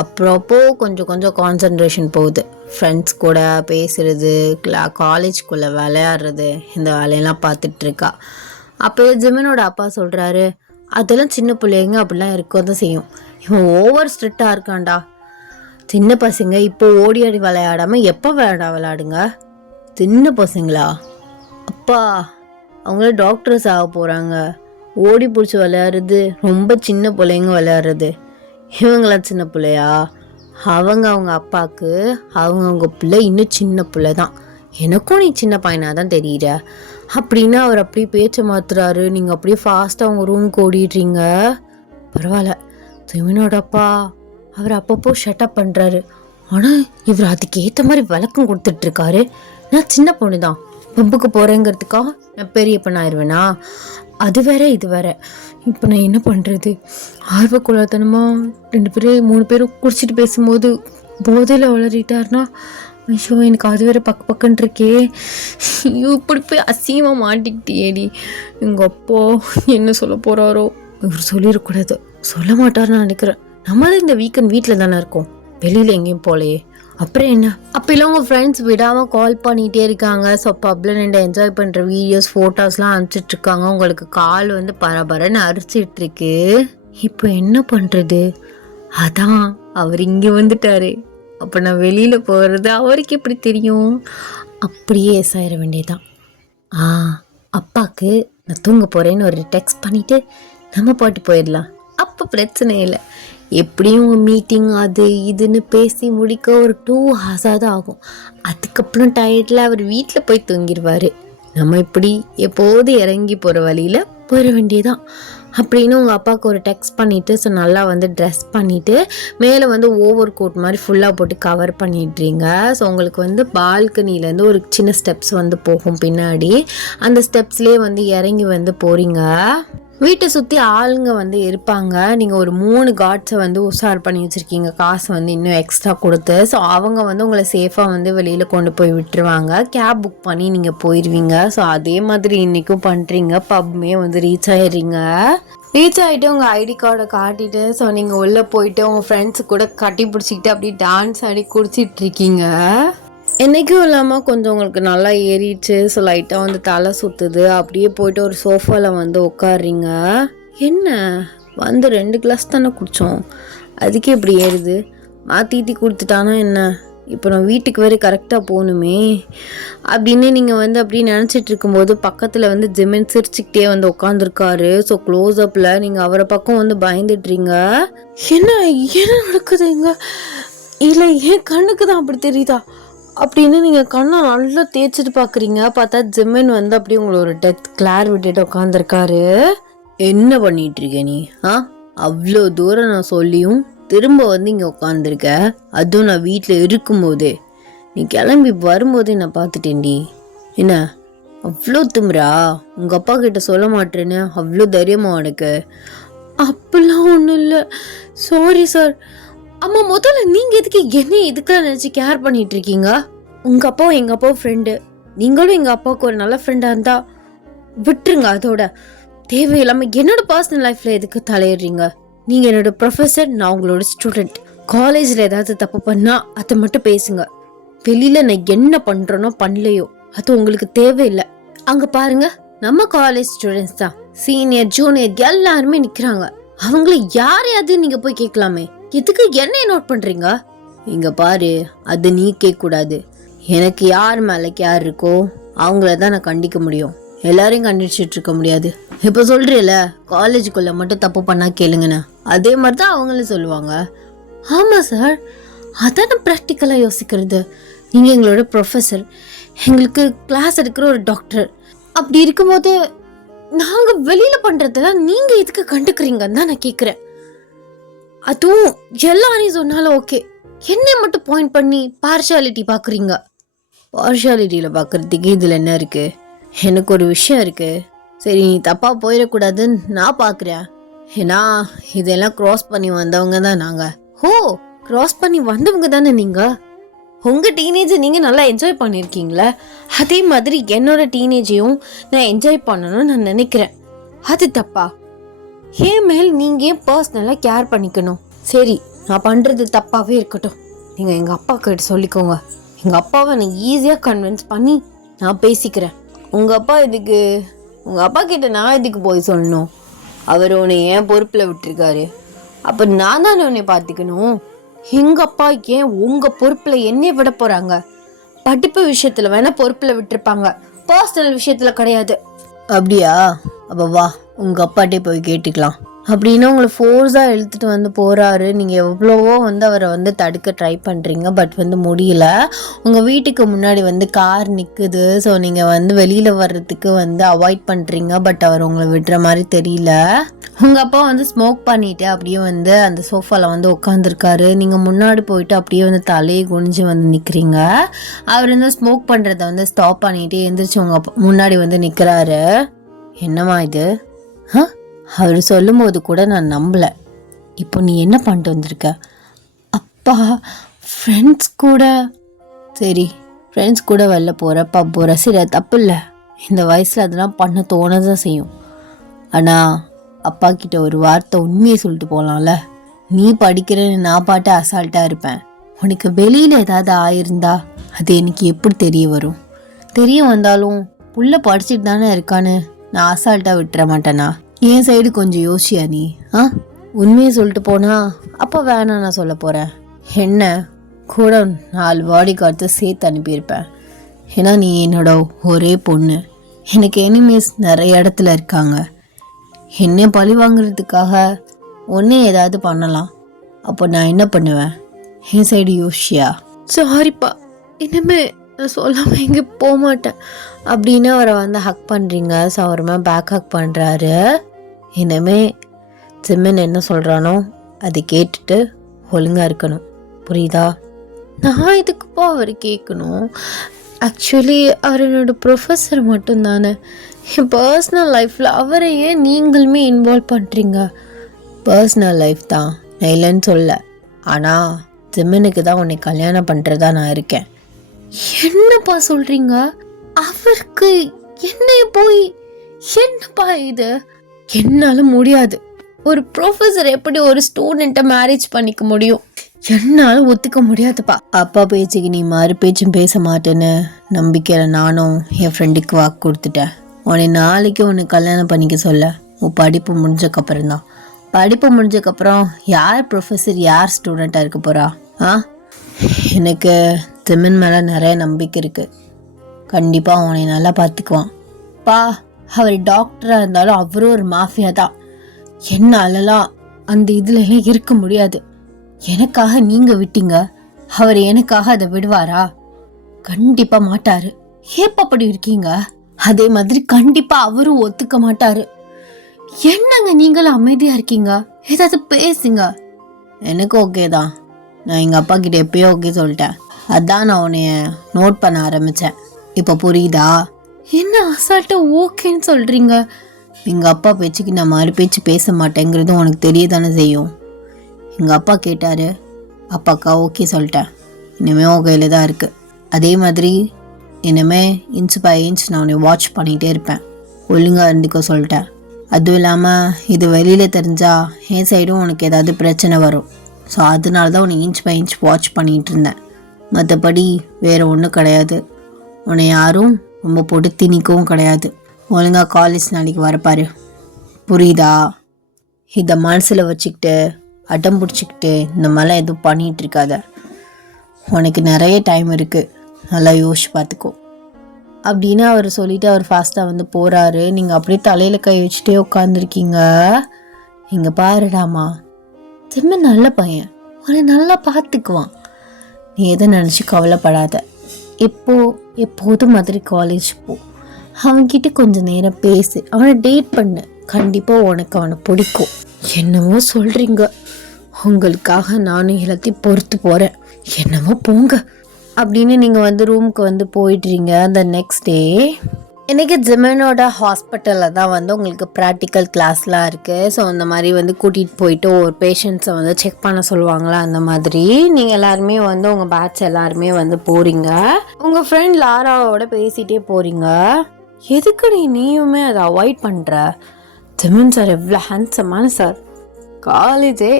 அப்போ கொஞ்சம் கான்சன்ட்ரேஷன் போகுது. ஃப்ரெண்ட்ஸ் கூட பேசுகிறது, காலேஜ்குள்ளே விளையாடுறது, இந்த வேலையெல்லாம் பார்த்துட்ருக்கா. அப்போ ஜிமினோட அப்பா சொல்கிறாரு, அதெல்லாம் சின்ன பிள்ளைங்க அப்படிலாம் இருக்க தான் செய்யும். இவன் ஓவர் ஸ்ட்ரிக்டாக இருக்கான்டா. சின்ன பசங்க இப்போ ஓடி ஆடி விளையாடாமல் எப்போ விளையாடுங்க? சின்ன பசங்களா? அப்பா அவங்கள டாக்டர்ஸ் ஆக போகிறாங்க. ஓடி பிடிச்சி விளையாடுறது ரொம்ப சின்ன பிள்ளைங்க விளையாடுறது. இவங்களாம் சின்ன பிள்ளையா? அவங்க அப்பாவுக்கு அவங்க பிள்ளை இன்னும் சின்ன பிள்ளை தான். எனக்கும் நீ சின்ன பையனாக தான் தெரியுற அப்படின்னு அவர் அப்படியே பேச்சை மாத்துறாரு. நீங்கள் அப்படியே ஃபாஸ்ட்டாக அவங்க ரூமுக்கு ஓடிடுறீங்க. பரவாயில்ல, ஜிமினோட அப்பா அவர் அப்பப்போ ஷட்டப் பண்ணுறாரு. ஆனால் இவர் அதுக்கு ஏற்ற மாதிரி விளக்கம் கொடுத்துட்ருக்காரு. நான் சின்ன பொண்ணு தான், பம்புக்கு போகிறேங்கிறதுக்காக நான் பெரிய பொண்ணாயிருவேனா? அது வேற இது வேற. இப்போ நான் என்ன பண்ணுறது? ஆர்வக்குள்ளத்தனமாக 2 பேரும் 3 பேரும் குடிச்சிட்டு பேசும்போது போதையில் வளரிட்டாருனா, ஐயோ எனக்கு அது வேற பக்கன்னு இருக்கே. இப்படி போய் அசிங்கமாக மாட்டிக்கிட்டேடி. எங்கள் அப்பா என்ன சொல்ல போகிறாரோ? இவர் சொல்லிடக்கூடாது, சொல்ல மாட்டார்னு நினைக்கிறேன். நம்மளும் இந்த வீக்கெண்ட் வீட்டில் தானே இருக்கோம், வெளியில் எங்கேயும் போகலையே. அப்புறம் என்ன? அப்போல்லாம் உங்கள் ஃப்ரெண்ட்ஸ் விடாமல் கால் பண்ணிகிட்டே இருக்காங்க. ஸோ பப்பில் நின்று என்ஜாய் பண்ணுற வீடியோஸ் ஃபோட்டோஸ்லாம் அனுப்பிச்சிட்ருக்காங்க. உங்களுக்கு கால் பரபரன்னு அரிச்சிட்ருக்கு. இப்போ என்ன பண்ணுறது? அதான் அவர் இங்கே வந்துட்டாரு. அப்போ நான் வெளியில் போகிறது அவருக்கு எப்படி தெரியும்? அப்படியே ஆயிட வேண்டியதான். அப்பாவுக்கு நான் தூங்க போகிறேன்னு ஒரு டெக்ஸ்ட் பண்ணிவிட்டு நம்ம பாட்டு போயிடலாம். அப்போ பிரச்சனை இல்லை. எப்படியும் மீட்டிங் அது இதுன்னு பேசி முடிக்க ஒரு 2 hours தான் ஆகும். அதுக்கப்புறம் டயர்டில் அவர் வீட்டில் போய் தூங்கிடுவார். நம்ம இப்படி எப்போது இறங்கி போகிற வழியில் போயிட வேண்டியதான் அப்படின்னு உங்கள் அப்பாவுக்கு ஒரு டெக்ஸ்ட் பண்ணிவிட்டு, ஸோ நல்லா ட்ரெஸ் பண்ணிவிட்டு மேலே ஓவர் கோட் மாதிரி ஃபுல்லாக போட்டு கவர் பண்ணிடுறீங்க. ஸோ உங்களுக்கு பால்கனிலேருந்து ஒரு சின்ன ஸ்டெப்ஸ் போகும் பின்னாடி. அந்த ஸ்டெப்ஸ்லேயே இறங்கி போகிறீங்க. வீட்டை சுற்றி ஆளுங்க இருப்பாங்க. நீங்கள் ஒரு 3 கார்ட்ஸை உஷார் பண்ணி வச்சுருக்கீங்க, காசு இன்னும் எக்ஸ்ட்ரா கொடுத்து. ஸோ அவங்க உங்களை சேஃபாக வெளியில் கொண்டு போய் விட்டுருவாங்க. கேப் புக் பண்ணி நீங்கள் போயிடுவீங்க. ஸோ அதே மாதிரி இன்றைக்கும் பண்ணுறீங்க. பப்மே ரீச் ஆகிடுறீங்க. ரீச் ஆகிட்டு உங்கள் ஐடி கார்டை காட்டிட்டு, ஸோ நீங்கள் உள்ளே போயிட்டு உங்கள் ஃப்ரெண்ட்ஸு கூட கட்டி பிடிச்சிக்கிட்டு அப்படியே டான்ஸ் ஆடி குடிச்சிட்ருக்கீங்க. என்றைக்கும் இல்லாமல் கொஞ்சம் உங்களுக்கு நல்லா ஏறிடுச்சு. ஸோ லைட்டாக வந்து தலை சுற்றுது. அப்படியே போயிட்டு ஒரு சோஃபாவில் வந்து உட்காடுறீங்க. என்ன வந்து 2 கிளாஸ் தானே குடித்தோம், அதுக்கே இப்படி ஏறுது. மாற்றி கொடுத்துட்டானா என்ன? இப்போ நான் வீட்டுக்கு வேறு கரெக்டாக போகணுமே அப்படின்னு நீங்கள் வந்து அப்படி நினச்சிட்டு இருக்கும்போது பக்கத்தில் வந்து ஜிமின் சிரிச்சுக்கிட்டே வந்து உட்காந்துருக்காரு. ஸோ க்ளோஸ்அப்பில் நீங்கள் அவரை பக்கம் வந்து பயந்துடுறீங்க. என்ன என்ன நடக்குதுங்க? இல்லை என் கண்ணுக்கு தான் அப்படி தெரியுதா அப்படின்னு நீங்கள் கண்ணை நல்லா தேய்ச்சிட்டு பார்க்குறீங்க. பார்த்தா ஜிமின் வந்து அப்படியே உங்களை ஒரு டெத் கிளார் விட்டுட்டு உட்காந்துருக்காரு. என்ன பண்ணிட்டு இருக்க நீ? அவ்வளோ தூரம் நான் சொல்லியும் திரும்ப வந்து இங்கே உட்காந்துருக்க, அதுவும் நான் வீட்டில் இருக்கும்போதே. நீ கிளம்பி வரும்போதே நான் பார்த்துட்டேன்டி. என்ன அவ்வளோ திமிரா? உங்கள் அப்பா கிட்ட சொல்ல மாட்டேன்னு அவ்வளோ தைரியமா உனக்கு? அப்படிலாம் ஒன்றும் இல்லை, சாரி சார். அம்மா முதல்ல நீங்கள் எதுக்கு என்ன இதுக்கெல்லாம் நினச்சி கேர் பண்ணிட்டு இருக்கீங்க? உங்கள் அப்பாவும் எங்கள் அப்பாவும் ஃப்ரெண்டு, நீங்களும் எங்கள் அப்பாவுக்கு ஒரு நல்ல ஃப்ரெண்டாக இருந்தா விட்டுருங்க. அதோட தேவையில்லாமல் என்னோட பர்சனல் லைஃப்பில் எதுக்கு தலையிடுறீங்க? நீங்கள் என்னோட ப்ரொஃபஸர், நான் உங்களோட ஸ்டூடெண்ட். காலேஜில் ஏதாவது தப்பு பண்ணால் அதை மட்டும் பேசுங்க. வெளியில் நான் என்ன பண்ணுறேனோ பண்ணலையோ அது உங்களுக்கு தேவையில்லை. அங்கே பாருங்க, நம்ம காலேஜ் ஸ்டூடெண்ட்ஸ் தான், சீனியர் ஜூனியர் எல்லாருமே நிற்கிறாங்க. அவங்கள யாரையாவது நீங்கள் போய் கேட்கலாமே, எதுக்கு என்னைய நோட் பண்ணுறீங்க? இங்கே பாரு, அது நீ கேட்கக்கூடாது. எனக்கு யார் மேலே யார் இருக்கோ அவங்கள தான் நான் கண்டிக்க முடியும், எல்லாரையும் கண்டிச்சுட்டு இருக்க முடியாது. இப்போ சொல்றீல காலேஜுக்குள்ள மட்டும் தப்பு பண்ணா கேளுங்கண்ணா, அதே மாதிரி தான் அவங்களும் சொல்லுவாங்க. ஆமாம் சார், அதான் ப்ராக்டிக்கலாக யோசிக்கிறது. நீங்கள் எங்களோட ப்ரொஃபஸர், எங்களுக்கு கிளாஸ் எடுக்கிற ஒரு டாக்டர். அப்படி இருக்கும்போது நாங்கள் வெளியில் பண்ணுறதெல்லாம் நீங்கள் எதுக்கு கண்டுக்கிறீங்கன்னு தான் நான் கேட்குறேன். அதுவும் எல்லாரையும் சொன்னாலும் ஓகே, என்னை மட்டும் பாயிண்ட் பண்ணி பார்ஷியாலிட்டி பார்க்குறீங்க. பார்ஷியாலிட்டியில் பார்க்குறதுக்கு இதில் என்ன இருக்குது? எனக்கு ஒரு விஷயம் இருக்குது, சரி நீ தப்பாக போயிடக்கூடாதுன்னு நான் பார்க்குறேன். ஏன்னா இதெல்லாம் க்ராஸ் பண்ணி வந்தவங்க தான் நாங்கள். ஹோ, க்ராஸ் பண்ணி வந்தவங்க தானே நீங்கள்? உங்கள் டீனேஜை நீங்கள் நல்லா என்ஜாய் பண்ணியிருக்கீங்களே, அதே மாதிரி என்னோட டீனேஜையும் நான் என்ஜாய் பண்ணணும்னு நான் நினைக்கிறேன். அது தப்பா? என் மேல் நீங்கள் ஏன் பர்சனலாக கேர் பண்ணிக்கணும்? சரி, நான் பண்ணுறது தப்பாகவே இருக்கட்டும், நீங்கள் எங்கள் அப்பா கிட்ட சொல்லிக்கோங்க. எங்கள் அப்பாவை நான் ஈஸியாக கன்வின்ஸ் பண்ணி நான் பேசிக்கிறேன். உங்கள் அப்பா இதுக்கு, உங்கள் அப்பா கிட்ட நான் இதுக்கு போய் சொல்லணும்? அவர் உன்னை ஏன் பொறுப்பில் விட்டுருக்காரு, அப்போ நான் தானே உன்னை பார்த்துக்கணும். எங்கள் அப்பா ஏன் உங்கள் பொறுப்பில் என்னைய விட போகிறாங்க? படிப்பு விஷயத்தில் வேணால் பொறுப்பில் விட்டுருப்பாங்க, பர்சனல் விஷயத்தில் கிடையாது. அப்படியா? அப்போ வா, உங்கள் அப்பாட்டே போய் கேட்டுக்கலாம் அப்படின்னு உங்களை ஃபோர்ஸாக இழுத்துட்டு வந்து போகிறாரு. நீங்கள் எவ்வளவோ வந்து அவரை வந்து தடுக்க ட்ரை பண்ணுறீங்க, பட் வந்து முடியல. உங்கள் வீட்டுக்கு முன்னாடி வந்து கார் நிற்குது. ஸோ நீங்கள் வந்து வெளியில் வர்றதுக்கு வந்து அவாய்ட் பண்ணுறீங்க, பட் அவர் உங்களை விடுற மாதிரி தெரியல. உங்கள் அப்பா வந்து ஸ்மோக் பண்ணிவிட்டு அப்படியே வந்து அந்த சோஃபாவில் வந்து உட்காந்துருக்காரு. நீங்கள் முன்னாடி போயிட்டு அப்படியே வந்து தலையை குனிஞ்சு வந்து நிற்கிறீங்க. அவர் வந்து ஸ்மோக் பண்ணுறத வந்து ஸ்டாப் பண்ணிவிட்டு எந்திரிச்சு உங்கள் அப்பா முன்னாடி வந்து நிற்கிறாரு. என்னம்மா இது? அவர் சொல்லும்போது கூட நான் நம்பலை. இப்போ நீ என்ன பண்ணிட்டு வந்திருக்க? அப்பா, ஃப்ரெண்ட்ஸ் கூட. சரி, ஃப்ரெண்ட்ஸ் கூட வெளில போகிற பப் போகிற, சரி அது தப்பு இல்லை. இந்த வயசில் அதெல்லாம் பண்ண தோணதான் செய்யும். ஆனால் அப்பா கிட்ட ஒரு வார்த்தை உண்மையை சொல்லிட்டு போகலாம்ல. நீ படிக்கிறேன்னு நான் பாட்டு அசால்ட்டாக இருப்பேன். உனக்கு வெளியில் ஏதாவது ஆயிருந்தா அது எனக்கு எப்படி தெரிய வரும்? தெரிய வந்தாலும் புள்ள படிச்சுட்டு தானே இருக்கான்னு நான் அசால்ட்டாக விட்டுற மாட்டேனா? என் சைடு கொஞ்சம் யோசியா நீ? உண்மையை சொல்லிட்டு போனா அப்போ வேணாம் நான் சொல்ல போகிறேன். என்ன கூட 4 பாடி கார்ட்ஸை சேர்த்து அனுப்பியிருப்பேன். ஏன்னா நீ என்னோட ஒரே பொண்ணு. எனக்கு எனிமீஸ் நிறைய இடத்துல இருக்காங்க. என்னை பழி வாங்குறதுக்காக ஒன்றே ஏதாவது பண்ணலாம். அப்போ நான் என்ன பண்ணுவேன்? என் சைடு யோசியா? சாரிப்பா, இனிமே நான் சொல்லாமல் எங்கே போக மாட்டேன் அப்படின்னு அவரை வந்து ஹக் பண்ணுறீங்க. ஸோ அவருமே பேக் ஹக் பண்ணுறாரு. இனிமே ஜிமின் என்ன சொல்கிறானோ அதை கேட்டுட்டு ஒழுங்காக இருக்கணும், புரியுதா? நான் இதுக்குப்போ அவர் கேட்கணும்? ஆக்சுவலி அவர் என்னோட ப்ரொஃபஸர் மட்டும்தானே. என் பர்சனல் லைஃப்பில் அவரை ஏன் நீங்களுமே இன்வால்வ் பண்ணுறீங்க? பர்சனல் லைஃப் தான், நான் இல்லைன்னு சொல்ல. ஆனால் ஜிமினுக்கு தான் உன்னை கல்யாணம் பண்ணுறதா நான் இருக்கேன். என்னப்பா சொல்கிறீங்க? அவருக்கு என்னைய போய் என்னப்பா இது? என்னால் முடியாது. ஒரு ப்ரொஃபஸர் எப்படி ஒரு ஸ்டூடெண்ட்டை மேரேஜ் பண்ணிக்க முடியும்? என்னால் ஒத்துக்க முடியாதுப்பா. அப்பா பேச்சுக்கு நீ மறு பேச்சும் பேச மாட்டேன்னு நம்பிக்கையில் நானும் என் ஃப்ரெண்டுக்கு வாக்கு கொடுத்துட்டேன். உன்னை நாளைக்கு உன்னை கல்யாணம் பண்ணிக்க சொல்ல உன் படிப்பு முடிஞ்சக்கப்புறம் தான். படிப்பு முடிஞ்சக்கப்புறம் யார் ப்ரொஃபஸர் யார் ஸ்டூடெண்ட்டாக இருக்க போகிறா? எனக்கு திமின் மேலே நிறைய நம்பிக்கை இருக்குது. கண்டிப்பாக உன்னை நல்லா பார்த்துக்குவான். பா, அவர் டாக்டராக இருந்தாலும் அவரும் ஒரு மாஃபியா தான். என்னாலலாம் அந்த இதுலலாம் இருக்க முடியாது. எனக்காக நீங்க விட்டீங்க, அவர் எனக்காக அதை விடுவாரா? கண்டிப்பா மாட்டாரு. ஏப்பா அப்படி இருக்கீங்க? அதே மாதிரி கண்டிப்பா அவரும் ஒத்துக்க மாட்டாரு. என்னங்க நீங்களும் அமைதியா இருக்கீங்க? ஏதாவது பேசுங்க. எனக்கு ஓகே தான். நான் எங்க அப்பா கிட்ட எப்பயோ ஓகே சொல்லிட்டேன். அதான் நான் உன்னைய நோட் பண்ண ஆரம்பிச்சேன். இப்ப புரியுதா? என்ன அசால்ட்டா ஓகேன்னு சொல்றீங்க? எங்க அப்பா பேச்சுக்கு நான் மறு பேச்சு பேச மாட்டேங்கிறது உனக்கு தெரிய தானே செய்யும். எங்கள் அப்பா கேட்டார், அப்பாக்கா ஓகே சொல்லிட்டேன். இனிமேல் ஓகேல தான் இருக்குது. அதே மாதிரி இனிமேல் இன்ச் பை இன்ச் நான் உன்னை வாட்ச் பண்ணிகிட்டே இருப்பேன். ஒழுங்காக இருந்துக்க சொல்லிட்டேன். அதுவும் இல்லாமல் இது வெளியில் தெரிஞ்சால் என் சைடும் உனக்கு ஏதாவது பிரச்சனை வரும். ஸோ அதனால தான் உன்னை இன்ச் பை இன்ச் வாட்ச் பண்ணிகிட்டு இருந்தேன். மற்றபடி வேறு ஒன்றும் கிடையாது. உன்னை யாரும் ரொம்ப போட்டு திணிக்கவும் கிடையாது. ஒழுங்காக காலேஜ் நாளைக்கு வரப்பாரு. புரியுதா? இதை மனசில் வச்சுக்கிட்டு அடம் பிடிச்சிக்கிட்டு இந்த மாதிரிலாம் எதுவும் பண்ணிகிட்டு இருக்காத. உனக்கு நிறைய டைம் இருக்குது, நல்லா யோசிச்சு பார்த்துக்கோ அப்படின்னு அவர் சொல்லிவிட்டு அவர் ஃபாஸ்ட்டாக வந்து போகிறாரு. நீங்கள் அப்படியே தலையில் கை வச்சுட்டே உட்காந்துருக்கீங்க. இங்கே பாருடாமா, திரும்ப நல்ல பையன், அவனை நல்லா பார்த்துக்குவான். நீ எதை நினச்சி கவலைப்படாத. எப்போதும் மாதிரி காலேஜ் போ, அவன்கிட்ட கொஞ்சம் நேரம் பேசு, அவனை டேட் பண்ணு. கண்டிப்பாக உனக்கு அவனை பிடிக்கும். என்னமோ சொல்கிறீங்க, உங்களுக்காக நானும் எல்லாத்தையும் பொறுத்து போகிறேன். என்னமோ போங்க அப்படின்னு நீங்கள் வந்து ரூமுக்கு வந்து போயிடுறீங்க. அந்த நெக்ஸ்ட் டே இன்றைக்கி ஜிமனோட ஹாஸ்பிட்டலில் தான் வந்து உங்களுக்கு ப்ராக்டிக்கல் கிளாஸ்லாம் இருக்குது. ஸோ அந்த மாதிரி வந்து கூட்டிகிட்டு போயிட்டு ஒரு பேஷண்ட்ஸை வந்து செக் பண்ண சொல்லுவாங்களா, அந்த மாதிரி நீங்கள் எல்லாருமே வந்து உங்கள் பேட்ச் எல்லாருமே வந்து போகிறீங்க. உங்கள் ஃப்ரெண்ட் லாராவோட பேசிகிட்டே போகிறீங்க. எதுக்கு நீயுமே அதை அவாய்ட் பண்ணுற? ஜிமன் சார் எவ்வளோ ஹேண்ட்ஸமான சார், காலேஜே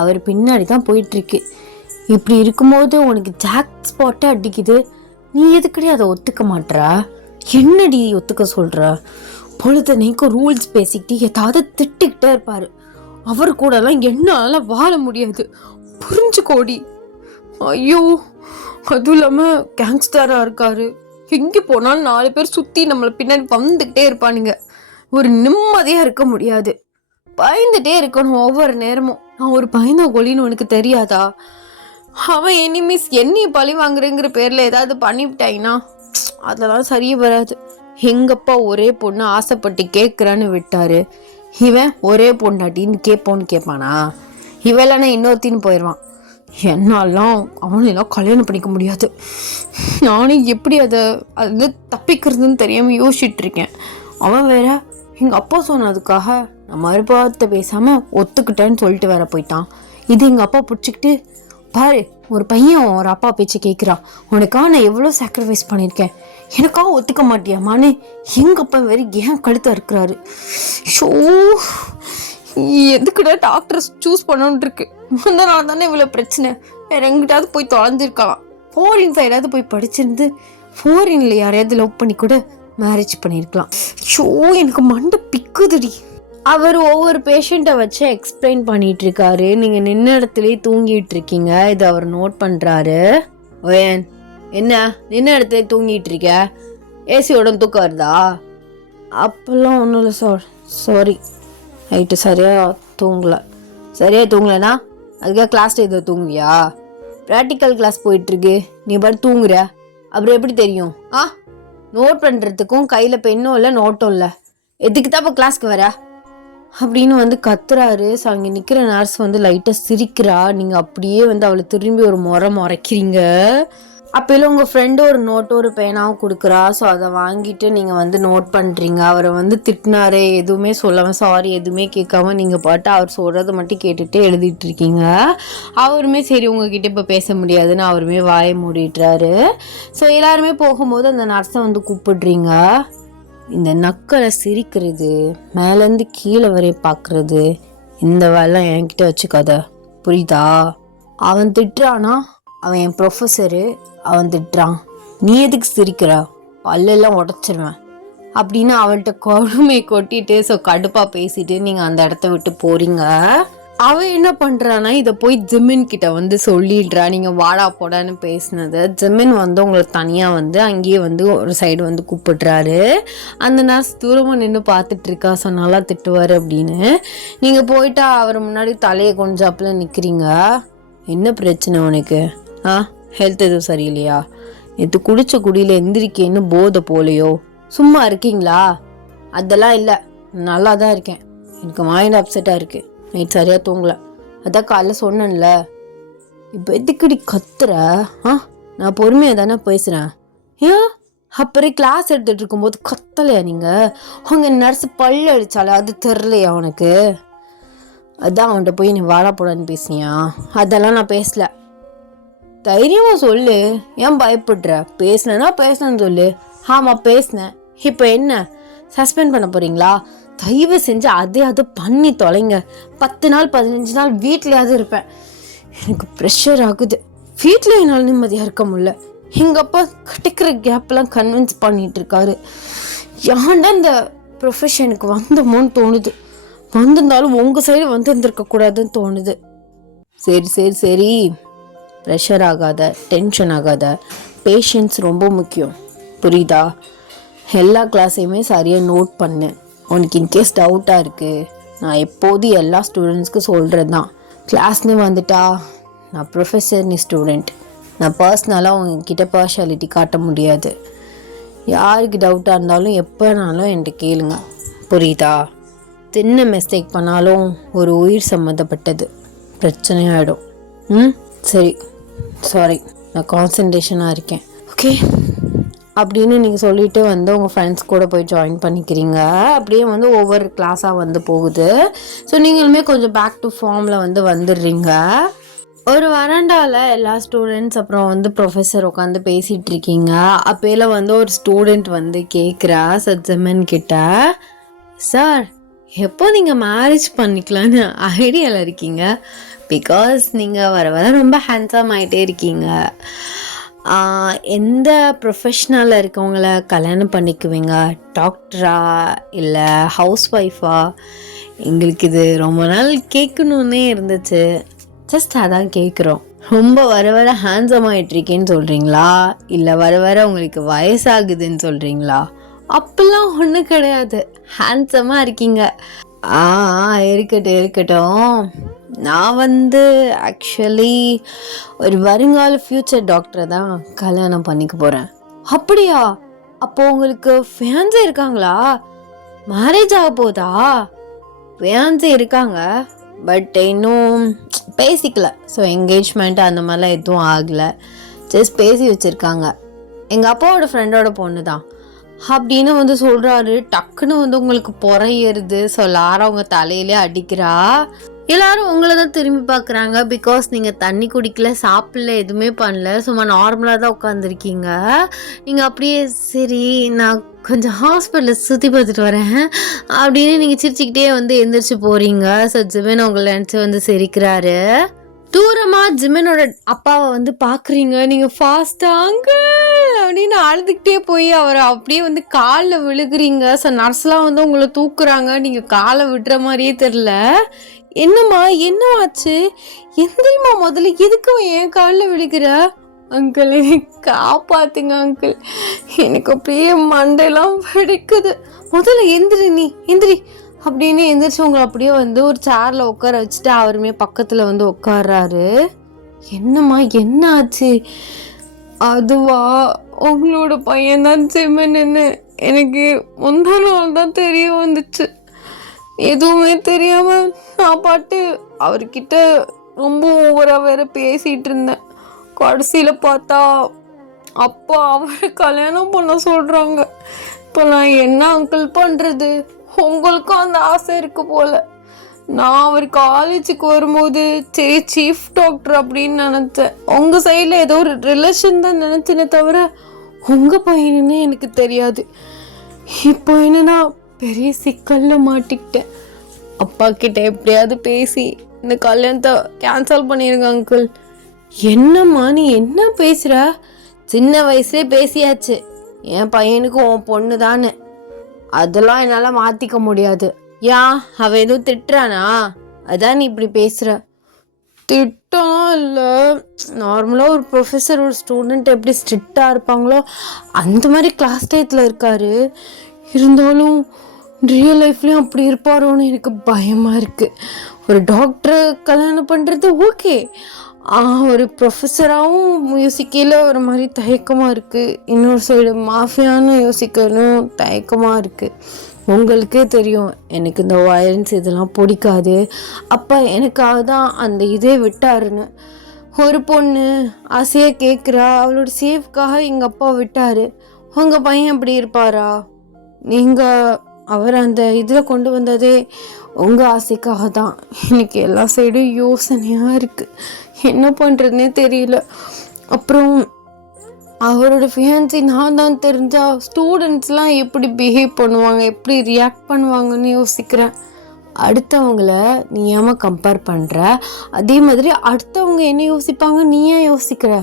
அவர் பின்னாடி தான் போயிட்டுருக்கு. இப்படி இருக்கும்போது உனக்கு ஜாக் ஸ்பாட்டை அடிக்குது, நீ எதுக்கடி அதை ஒத்துக்க மாட்டா? என்னடி ஒத்துக்க சொல்கிற? பொழுதனைக்கும் ரூல்ஸ் பேசிக்கிட்டு ஏதாவது திட்டிக்கிட்டே இருப்பார். அவர் கூடலாம் என்னால் வாழ முடியாது, புரிஞ்சுக்கோடி. ஐயோ, அதுவும் இல்லாமல் கேங்ஸ்டராக இருக்காரு. எங்கே போனாலும் 4 பேர் சுற்றி நம்மளை பின்னாடி வந்துக்கிட்டே இருப்பானுங்க. ஒரு நிம்மதியாக இருக்க முடியாது, பயந்துட்டே இருக்கணும் ஒவ்வொரு நேரமும். நான் ஒரு பயந்த கோழின்னு உனக்கு தெரியாதா? அவன் எனிமீஸ் என்னையை பழி வாங்குறேங்கிற பேரில் ஏதாவது பண்ணிவிட்டாங்கன்னா அதெல்லாம் சரியே வராது. எங்கப்பா ஒரே பொண்ணு ஆசைப்பட்டு கேட்குறான்னு விட்டாரு, இவன் ஒரே பொண்டாட்டின்னு கேட்பானா? இவெல்லாம் இன்னொருத்தின்னு போயிடுவான். என்னாலாம் அவனெல்லாம் கல்யாணம் பண்ணிக்க முடியாது. நானும் எப்படி அதை அது தப்பிக்கிறதுன்னு தெரியாமல் யோசிச்சுட்டு இருக்கேன். அவன் வேற எங்கள் அப்பா சொன்னதுக்காக நான் மறுபார்த்த பேசாமல் ஒத்துக்கிட்டேன்னு சொல்லிட்டு வேற போயிட்டான். இது எங்கள் அப்பா பிடிச்சிக்கிட்டு, பாரு ஒரு பையன் ஒரு அப்பா பேச்சு கேட்குறான், உனக்காக நான் எவ்வளோ சாக்ரிஃபைஸ் பண்ணியிருக்கேன், எனக்காக ஒத்துக்க மாட்டியாமான்னு எங்கள் அப்பா வேறு ஏன் கழுத்த இருக்கிறாரு. ஷோ, எதுக்குடா டாக்டரை சூஸ் பண்ணணுன்ட்டு இருக்கு. அந்த நாள் தானே இவ்வளோ பிரச்சனை. வேற எங்கிட்டாவது போய் தொலைஞ்சிருக்கலாம். ஃபாரின் சைடாவது போய் படிச்சிருந்து ஃபாரினில் யாரையாவது லவ் பண்ணி கூட மேரேஜ் பண்ணியிருக்கலாம். ஷோ, எனக்கு மண்டை பிக்குதுடி. அவர் ஒவ்வொரு பேஷண்ட்டை வச்சு எக்ஸ்பிளைன் பண்ணிட்டு இருக்காரு. நீங்கள் நின்ன இடத்துலயே தூங்கிட்டு இருக்கீங்க. இது அவர் நோட் பண்ணுறாரு. ஓயன், என்ன நின்ன இடத்துல தூங்கிட்டு இருக்க? ஏசியோட தூக்கம் வருதா? அப்பெல்லாம் ஒன்றும் இல்லை சார், சாரி, நைட்டு சரியாக தூங்கலைன்னா அதுக்காக கிளாஸ் இதை தூங்குவியா? ப்ராக்டிக்கல் கிளாஸ் போயிட்டுருக்கு, நீ பாட்டு தூங்குற, அப்புறம் எப்படி தெரியும்? நோட் பண்ணுறதுக்கும் கையில் பெண்ணும் இல்லை நோட்டும் இல்லை, எதுக்கு தான் இப்போ கிளாஸ்க்கு வர அப்படின்னு வந்து கத்துறாரு. ஸோ அங்கே நிற்கிற நர்ஸ் வந்து லைட்டாக சிரிக்கிறா. நீங்கள் அப்படியே வந்து அவளை திரும்பி ஒரு முறைக்கிறீங்க. அப்போல்லாம் உங்கள் ஃப்ரெண்டு ஒரு நோட்டு ஒரு பேனாவும் கொடுக்குறா. ஸோ அதை வாங்கிட்டு நீங்கள் வந்து நோட் பண்ணுறீங்க. அவரை வந்து திட்டினாரு, எதுவுமே சொல்லாமல் சாரி எதுவுமே கேட்காம நீங்கள் பாட்டு அவர் சொல்கிறத மட்டும் கேட்டுகிட்டே எழுதிட்டு இருக்கீங்க. அவருமே சரி உங்ககிட்ட இப்போ பேச முடியாதுன்னு அவருமே வாயை மூடிட்டுறாரு. ஸோ எல்லாருமே போகும்போது அந்த நர்ஸை வந்து கூப்பிடுறீங்க. இந்த நக்கலை சிரிக்கிறது, மேலேருந்து கீழே வரைய பார்க்குறது, இந்த வேலை என்கிட்ட வச்சுக்காத, புரியுதா? அவன் திட்டுறானா, அவன் என் ப்ரொஃபஸரு, அவன் திட்டுறான், நீ எதுக்கு சிரிக்கிற, பல்லெல்லாம் உடச்சிருவேன் அப்படின்னு அவள்கிட்ட கொடுமை கொட்டிட்டு ஸோ கடுப்பாக பேசிட்டு நீங்கள் அந்த இடத்த விட்டு போகிறீங்க. அவன் என்ன பண்ணுறான்னா இதை போய் ஜிமின் கிட்ட வந்து சொல்லிடுறா, நீங்கள் வாடா போடான்னு பேசினது. ஜிமின் வந்து உங்களை தனியாக வந்து அங்கேயே வந்து ஒரு சைடு வந்து கூப்பிடுறாரு. அந்த நர்ஸ் தூரமாக நின்று பார்த்துட்டு இருக்கா, ஸோ நல்லா திட்டுவார் அப்படின்னு. நீங்கள் போயிட்டா அவர் முன்னாடி தலையை கொஞ்சாப்புல நிற்கிறீங்க. என்ன பிரச்சனை உனக்கு? ஹெல்த் எதுவும் சரியில்லையா? நேற்று குடிச்ச குடியில் எந்திரிக்கேன்னு போதை போலையோ? சும்மா இருக்கீங்களா? அதெல்லாம் இல்லை, நல்லா தான் இருக்கேன். எனக்கு மைண்ட் அப்செட்டாக இருக்குது, நைட் சரியாக தூங்கலை, அதான் காலைல சொன்னேன்ல. இப்போ எதுக்கடி கத்துற? நான் பொறுமையாக தானே பேசுகிறேன். ஏன் அப்புறம் கிளாஸ் எடுத்துகிட்டு இருக்கும்போது கத்தலையா நீங்கள்? உங்கள் நர்ஸ் பல்லு அடித்தாலே அது தெரிலையா உனக்கு? அதான் அவன்கிட்ட போய் நீ வாடா போடான்னு பேசினியா? அதெல்லாம் நான் பேசலை. தைரியமாக சொல்லு, ஏன் பயப்படுற? பேசினேன்னா பேசினேன்னு சொல்லு. ஆமாம் பேசினேன். இப்போ என்ன சஸ்பெண்ட் பண்ண போகிறீங்களா? தயவு செஞ்சு அது பண்ணி தொலைங்க. 10 நாள் 15 நாள் வீட்லையாவது இருப்பேன். எனக்கு ப்ரெஷர் ஆகுது. வீட்டில் என்னால் நிம்மதியாக இருக்க முடியல. எங்கள் அப்பா கிடைக்கிற கேப்லாம் கன்வின்ஸ் பண்ணிகிட்டு இருக்காரு. ஏன்டா இந்த ப்ரொஃபஷனுக்கு வந்தோமோன்னு தோணுது. வந்திருந்தாலும் உங்கள் சைடு வந்துருந்துருக்கக்கூடாதுன்னு தோணுது. சரி சரி சரி, ப்ரெஷர் ஆகாத, டென்ஷன் ஆகாத. பேஷன்ஸ் ரொம்ப முக்கியம், புரியுதா? எல்லா கிளாஸையுமே சரியாக நோட் பண்ணு. உனக்கு இன்கேஸ் டவுட்டாக இருக்குது, நான் எப்போதும் எல்லா ஸ்டூடெண்ட்ஸ்க்கும் சொல்கிறது தான், கிளாஸ்னு வந்துட்டா நான் ப்ரொஃபஸர், நீ ஸ்டூடெண்ட். நான் பர்சனலாக உங்ககிட்ட பார்ஷாலிட்டி காட்ட முடியாது. யாருக்கு டவுட்டாக இருந்தாலும் எப்போனாலும் என்கிட்ட கேளுங்க, புரியுதா? சின்ன மிஸ்டேக் பண்ணாலும் ஒரு உயிர் சம்மந்தப்பட்டது, பிரச்சனையாயிடும். சரி, சாரி, நான் கான்சன்ட்ரேஷனாக இருக்கேன், ஓகே அப்படின்னு நீங்கள் சொல்லிவிட்டு வந்து உங்கள் ஃப்ரெண்ட்ஸ் கூட போய் ஜாயின் பண்ணிக்கிறீங்க. அப்படியே வந்து ஒவ்வொரு கிளாஸாக வந்து போகுது. ஸோ நீங்களுமே கொஞ்சம் பேக் டு ஃபார்மில் வந்து வந்துடுறீங்க. ஒரு வராண்டாவில் எல்லா ஸ்டூடெண்ட்ஸ் அப்புறம் வந்து ப்ரொஃபஸர் உட்காந்து பேசிகிட்டு இருக்கீங்க. அப்போல வந்து ஒரு ஸ்டூடெண்ட் வந்து கேட்குறா ஜிமின் கிட்ட, சார் எப்போ நீங்கள் மேரேஜ் பண்ணிக்கலான்னு ஐடியாவில் இருக்கீங்க? பிகாஸ் நீங்கள் வர வர ரொம்ப ஹேண்ட்ஸம் ஆகிட்டே இருக்கீங்க. எந்த ப்ரொஃபஷ்னலில் இருக்கவங்கள கல்யாணம் பண்ணிக்குவீங்க? டாக்டரா இல்லை ஹவுஸ் ஒய்ஃபா? எங்களுக்கு இது ரொம்ப நாள் கேட்கணுன்னே இருந்துச்சு, ஜஸ்ட் அதான் கேட்குறோம். ரொம்ப வர வர ஹேண்ட்ஸம் ஆகிட்ருக்கேன்னு சொல்கிறீங்களா, இல்லை வர வர உங்களுக்கு வயசாகுதுன்னு சொல்கிறீங்களா? அப்பெல்லாம் ஒன்றும் கிடையாது, ஹேண்ட்ஸமாக இருக்கீங்க. இருக்கட்டும். நான் வந்து ஆக்சுவலி ஒரு வருங்கால ஃப்யூச்சர் டாக்டரை தான் கல்யாணம் பண்ணிக்க போகிறேன். அப்படியா? அப்போது உங்களுக்கு ஃபியான்ஸே இருக்காங்களா? மேரேஜ் ஆக போதா? ஃபியான்ஸே இருக்காங்க, பட் இன்னும் பேசிக்கல. ஸோ என்கேஜ்மெண்ட் அந்த மாதிரிலாம் எதுவும் ஆகலை, ஜஸ்ட் பேசி வச்சுருக்காங்க. எங்கள் அப்பாவோட ஃப்ரெண்டோட பொண்ணு தான் அப்படின்னு வந்து சொல்கிறாரு. டக்குன்னு வந்து உங்களுக்கு பொறையிறது. ஸோ லாரா உங்கள் தலையிலே அடிக்கிறா. எல்லாரும் உங்களை தான் திரும்பி பார்க்குறாங்க. பிகாஸ் நீங்கள் தண்ணி குடிக்கல, சாப்பிடல, எதுவுமே பண்ணல, சும்மா நார்மலாக தான் உட்காந்துருக்கீங்க. நீங்கள் அப்படியே சரி நான் கொஞ்சம் ஹாஸ்பிட்டலில் சுற்றி பார்த்துட்டு வரேன் அப்படின்னு நீங்கள் சிரிச்சுக்கிட்டே வந்து எந்திரிச்சு போகிறீங்க. ஸோ ஜிமின் உங்களை நினச்சி வந்து சிரிக்கிறாரு. தூரமாக ஜிமினோட அப்பாவை வந்து பார்க்குறீங்க. நீங்கள் ஃபாஸ்ட்டாக அங்கிள் அப்படின்னு அழுதுகிட்டே போய் அவரை அப்படியே வந்து காலில் விழுகிறீங்க. ஸோ நர்ஸ்லாம் வந்து உங்களை தூக்குறாங்க. நீங்கள் காலை விடுற மாதிரியே தெரில. என்னம்மா என்னவாச்சு? எந்திரிம்மா முதல்ல, எதுக்கும் என் காலில் விழுகிற? அங்கிள் என்னை காப்பாத்துங்க அங்கிள், எனக்கு அப்படியே மண்டையெல்லாம் வெடிக்குது. முதல்ல எந்திரி அப்படின்னு எந்திரிச்சு உங்களை அப்படியே வந்து ஒரு சேரில் உட்கார வச்சுட்டு அவருமே பக்கத்தில் வந்து உட்கார்றாரு. என்னம்மா என்ன ஆச்சு? அதுவா, உங்களோட பையன்தான் ஜிமின்னு எனக்கு முந்தா நாள் தான் தெரிய வந்துச்சு. எதுவுமே தெரியாமல் நான் பாட்டு அவர்கிட்ட ரொம்ப ஓவராக வேற பேசிகிட்டு இருந்தேன். கடைசியில் பார்த்தா அப்பா அவரை கல்யாணம் பண்ண சொல்கிறாங்க. இப்போ நான் என்ன அங்கிள் பண்ணுறது? உங்களுக்கும் அந்த ஆசை இருக்கு போல. நான் அவர் காலேஜுக்கு வரும்போது சரி சீஃப் டாக்டர் அப்படின்னு நினச்சேன். உங்கள் சைடில் ஏதோ ஒரு ரிலேஷன் தான் நினச்சேனே தவிர உங்கள் பையனுன்னு எனக்கு தெரியாது. இப்போ என்னன்னா பெரிய சிக்கலில் மாட்டிக்கிட்டேன். அப்பா கிட்ட எப்படியாவது பேசி இந்த கல்யாணத்தை கேன்சல் பண்ணிடுங்க அங்கிள். என்னம்மா நீ என்ன பேசுற? சின்ன வயசுலே பேசியாச்சு என் பையனுக்கு உன் பொண்ணு தானே. அதெல்லாம் என்னால மாத்திக்க முடியாது. ஏன் அவன் எதுவும் திட்டுறானா? அதான் நீ இப்படி பேசுற. திட்டம் இல்லை, நார்மலாக ஒரு ப்ரொஃபஸர் ஒரு ஸ்டூடெண்ட் எப்படி ஸ்ட்ரிக்டாக இருப்பாங்களோ அந்த மாதிரி கிளாஸ் டயத்தில் இருக்காரு. இருந்தாலும் ரியல் லைஃப்லேயும் அப்படி இருப்பாரோன்னு எனக்கு பயமாக இருக்குது. ஒரு டாக்டரை கல்யாணம் பண்ணுறது ஓகே, ஒரு ப்ரொஃபஸராகவும் யோசிக்கையில் ஒரு மாதிரி தயக்கமாக இருக்குது. இன்னொரு சைடு மாஃபியான்னு யோசிக்கணும் தயக்கமாக இருக்குது. உங்களுக்கே தெரியும் எனக்கு இந்த வயலன்ஸ் இதெல்லாம் பிடிக்காது. அப்போ எனக்காக தான் அந்த இதே விட்டாருன்னு. ஒரு பொண்ணு ஆசையாக கேட்குறா, அவளோட சேஃப்காக எங்கள் அப்பா விட்டார். உங்கள் பையன் அப்படி இருப்பாரா? நீங்கள் அவர் அந்த இதில் கொண்டு வந்ததே உங்கள் ஆசைக்காக தான். எனக்கு எல்லா சைடும் யோசனையாக இருக்குது, என்ன பண்ணுறதுனே தெரியல. அப்புறம் அவரோட ஃபியான்சி நான் தான் தெரிஞ்சா ஸ்டூடெண்ட்ஸ்லாம் எப்படி பிஹேவ் பண்ணுவாங்க, எப்படி ரியாக்ட் பண்ணுவாங்கன்னு யோசிக்கிறேன். அடுத்தவங்கள நீ ஏமா கம்பேர் பண்ணுற? அதே மாதிரி அடுத்தவங்க என்ன யோசிப்பாங்க நீ ஏன் யோசிக்கிற?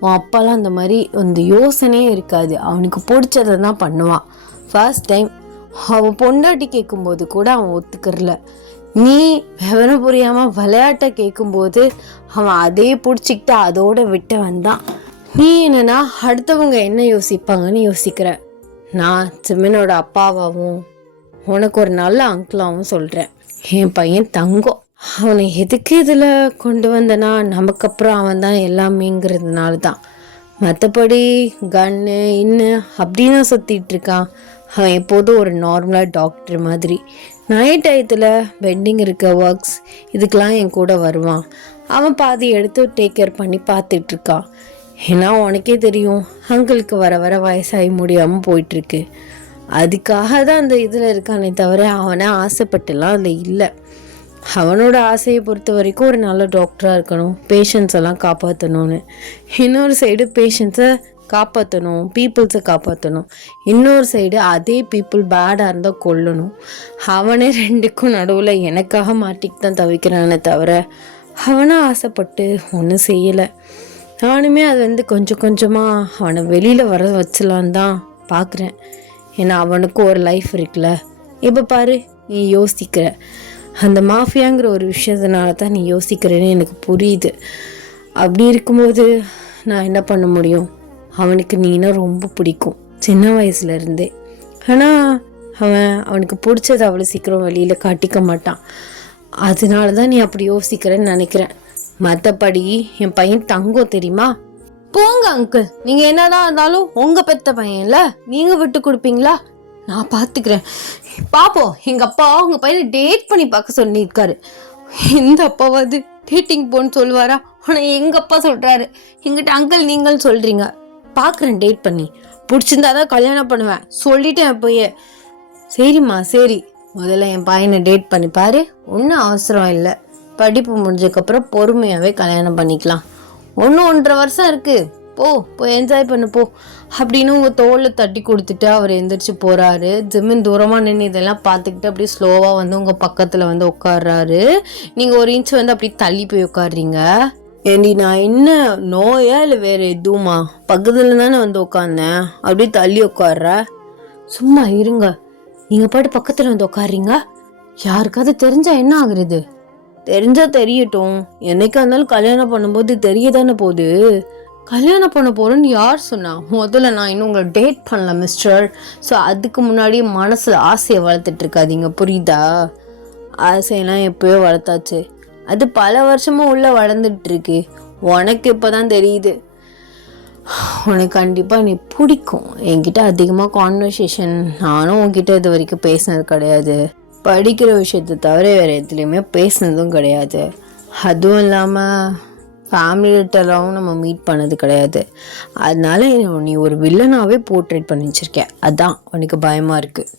உன் அப்பாலாம் அந்த மாதிரி அந்த யோசனையே இருக்காது. அவனுக்கு பிடிச்சதை தான் பண்ணுவான். ஃபர்ஸ்ட் டைம் அவன் பொண்டாட்டி கேட்கும்போது கூட அவன் ஒத்துக்கிறல. நீ விவரம் புரியாமல் விளையாட்டை கேட்கும்போது அவன் அதே பிடிச்சிக்கிட்டு அதோட விட்டு வந்தான். நீ என்னன்னா அடுத்தவங்க என்ன யோசிப்பாங்கன்னு யோசிக்கிற. நான் ஜிமினோட அப்பாவாகவும் உனக்கு ஒரு நல்ல அங்கிளாகவும் சொல்கிறேன். என் பையன் தங்கம். அவனை எதுக்கு இதில் கொண்டு வந்தனா, நமக்கு அப்புறம் அவன் தான் எல்லாமேங்கிறதுனால தான். மற்றபடி கன்னு இன்னும் அப்படின்னு சுற்றிட்டு இருக்கான். அவன் எப்போதும் ஒரு நார்மலாக டாக்டர் மாதிரி. நைட் டயத்தில் பெண்டிங் இருக்க ஒர்க்ஸ் இதுக்கெலாம் என் கூட வருவான். அவன் பாதி எடுத்து டேக் கேர் பண்ணி பார்த்துட்ருக்கான். ஏன்னா உனக்கே தெரியும் அங்கிளுக்கு வர வர வயசாகி முடியாமல் போயிட்டுருக்கு. அதுக்காக தான் அந்த இதில் இருக்கானே தவிர அவனை ஆசைப்பட்டுலாம் அதில் இல்லை. அவனோட ஆசையை பொறுத்த வரைக்கும் ஒரு நல்ல டாக்டராக இருக்கணும், பேஷண்ட்ஸ் எல்லாம் காப்பாற்றணும்னு. இன்னொரு சைடு பேஷண்ட்ஸை காப்பாற்றணும், பீப்புள்ஸை காப்பாற்றணும். இன்னொரு சைடு அதே பீப்புள் பேடாக இருந்தால் கொல்லணும். அவனே ரெண்டுக்கும் நடுவில் எனக்காக மாட்டிக்கு தான் தவிக்கிறானே தவிர அவனை ஆசைப்பட்டு ஒன்றும் செய்யலை. நானுமே அது கொஞ்சம் கொஞ்சமாக அவனை வெளியில் வர வச்சலான்னு தான் பார்க்குறேன். ஏன்னா அவனுக்கு ஒரு லைஃப் இருக்குல்ல. இப்போ பாரு, நீ யோசிக்கிற அந்த மாஃபியாங்கிற ஒரு விஷயத்தினால தான் நீ யோசிக்கிறேன்னு எனக்கு புரியுது. அப்படி இருக்கும்போது நான் என்ன பண்ண முடியும்? அவனுக்கு நீனா ரொம்ப பிடிக்கும் சின்ன வயசுலேருந்தே. ஆனால் அவனுக்கு பிடிச்சது அவ்வளோ சீக்கிரம் வெளியில் காட்டிக்க மாட்டான். அதனால தான் நீ அப்படி யோசிக்கிறேன்னு நினைக்கிறேன். மற்றபடி என் பையன் தங்கம் தெரியுமா? போங்க அங்கிள், நீங்கள் என்னதான் இருந்தாலும் உங்கள் பெத்த பையன்ல நீங்கள் விட்டு கொடுப்பீங்களா? நான் பார்த்துக்கிறேன். பார்ப்போம். எங்கள் அப்பா உங்கள் பையனை டேட் பண்ணி பார்க்க சொல்லியிருக்காரு. எந்த அப்பாவாது டேட்டிங் போன்னு சொல்லுவாரா? ஆனால் எங்கள் அப்பா சொல்கிறாரு. எங்கிட்ட அங்கிள் நீங்கள் சொல்கிறீங்க. பார்க்குறேன், டேட் பண்ணி பிடிச்சிருந்தாதான் கல்யாணம் பண்ணுவேன் சொல்லிட்டேன் இப்போயே. சரிம்மா சரி, முதல்ல என் பையனை டேட் பண்ணி பாரு. ஒன்றும் அவசரம் இல்லை, படிப்பு முடிஞ்சதுக்கப்புறம் பொறுமையாகவே கல்யாணம் பண்ணிக்கலாம். 1.5 வருஷம் இருக்குது, போய் என்ஜாய் பண்ணு போ அப்படின்னு உங்கள் தோளில் தட்டி கொடுத்துட்டு அவர் எந்திரிச்சு போகிறாரு. ஜிமின் தூரமாக நின்று இதெல்லாம் பார்த்துக்கிட்டு அப்படியே ஸ்லோவாக உங்கள் பக்கத்தில் உட்காடுறாரு. நீங்கள் ஒரு இன்ச் அப்படி தள்ளி போய் உட்காடுறீங்க. ஏண்டி நான் என்ன நோயா இல்லை வேறு எதுவுமா? பக்கத்தில் தானே உட்காந்தேன், அப்படியே தள்ளி உட்காடுற. சும்மா இருங்க, நீங்கள் பாட்டு பக்கத்தில் உட்காடுறீங்க. யாருக்காவது தெரிஞ்சா என்ன ஆகுறது? தெரிஞ்சா தெரியட்டும், என்னைக்கா இருந்தாலும் கல்யாணம் பண்ணும்போது தெரிய தானே போகுது. கல்யாணம் பண்ண போகிறேன்னு யார் சொன்னா? முதல்ல நான் இன்னும் உங்களை டேட் பண்ணல மிஸ்டர். ஸோ அதுக்கு முன்னாடி மனசில் ஆசையை வளர்த்துட்டு இருக்காதீங்க, புரியுதா? ஆசையெல்லாம் எப்போயோ வளர்த்தாச்சு, அது பல வருஷமாக உள்ளே வளர்ந்துட்டுருக்கு. உனக்கு இப்போ தான் தெரியுது. உனக்கு கண்டிப்பாக நீ பிடிக்கும். என்கிட்ட அதிகமாக கான்வர்சேஷன் நானும் உன்கிட்ட இது வரைக்கும் பேசினது கிடையாது. படிக்கிற விஷயத்தை தவிர வேறு எதுலேயுமே பேசினதும் கிடையாது. அதுவும் இல்லாமல் ஃபேமிலிட்டெல்லாம் நம்ம மீட் பண்ணது கிடையாது. அதனால நீ ஒரு வில்லனாகவே போர்ட்ரேட் பண்ணி வச்சிருக்க. அதான் உனக்கு பயமாக இருக்குது.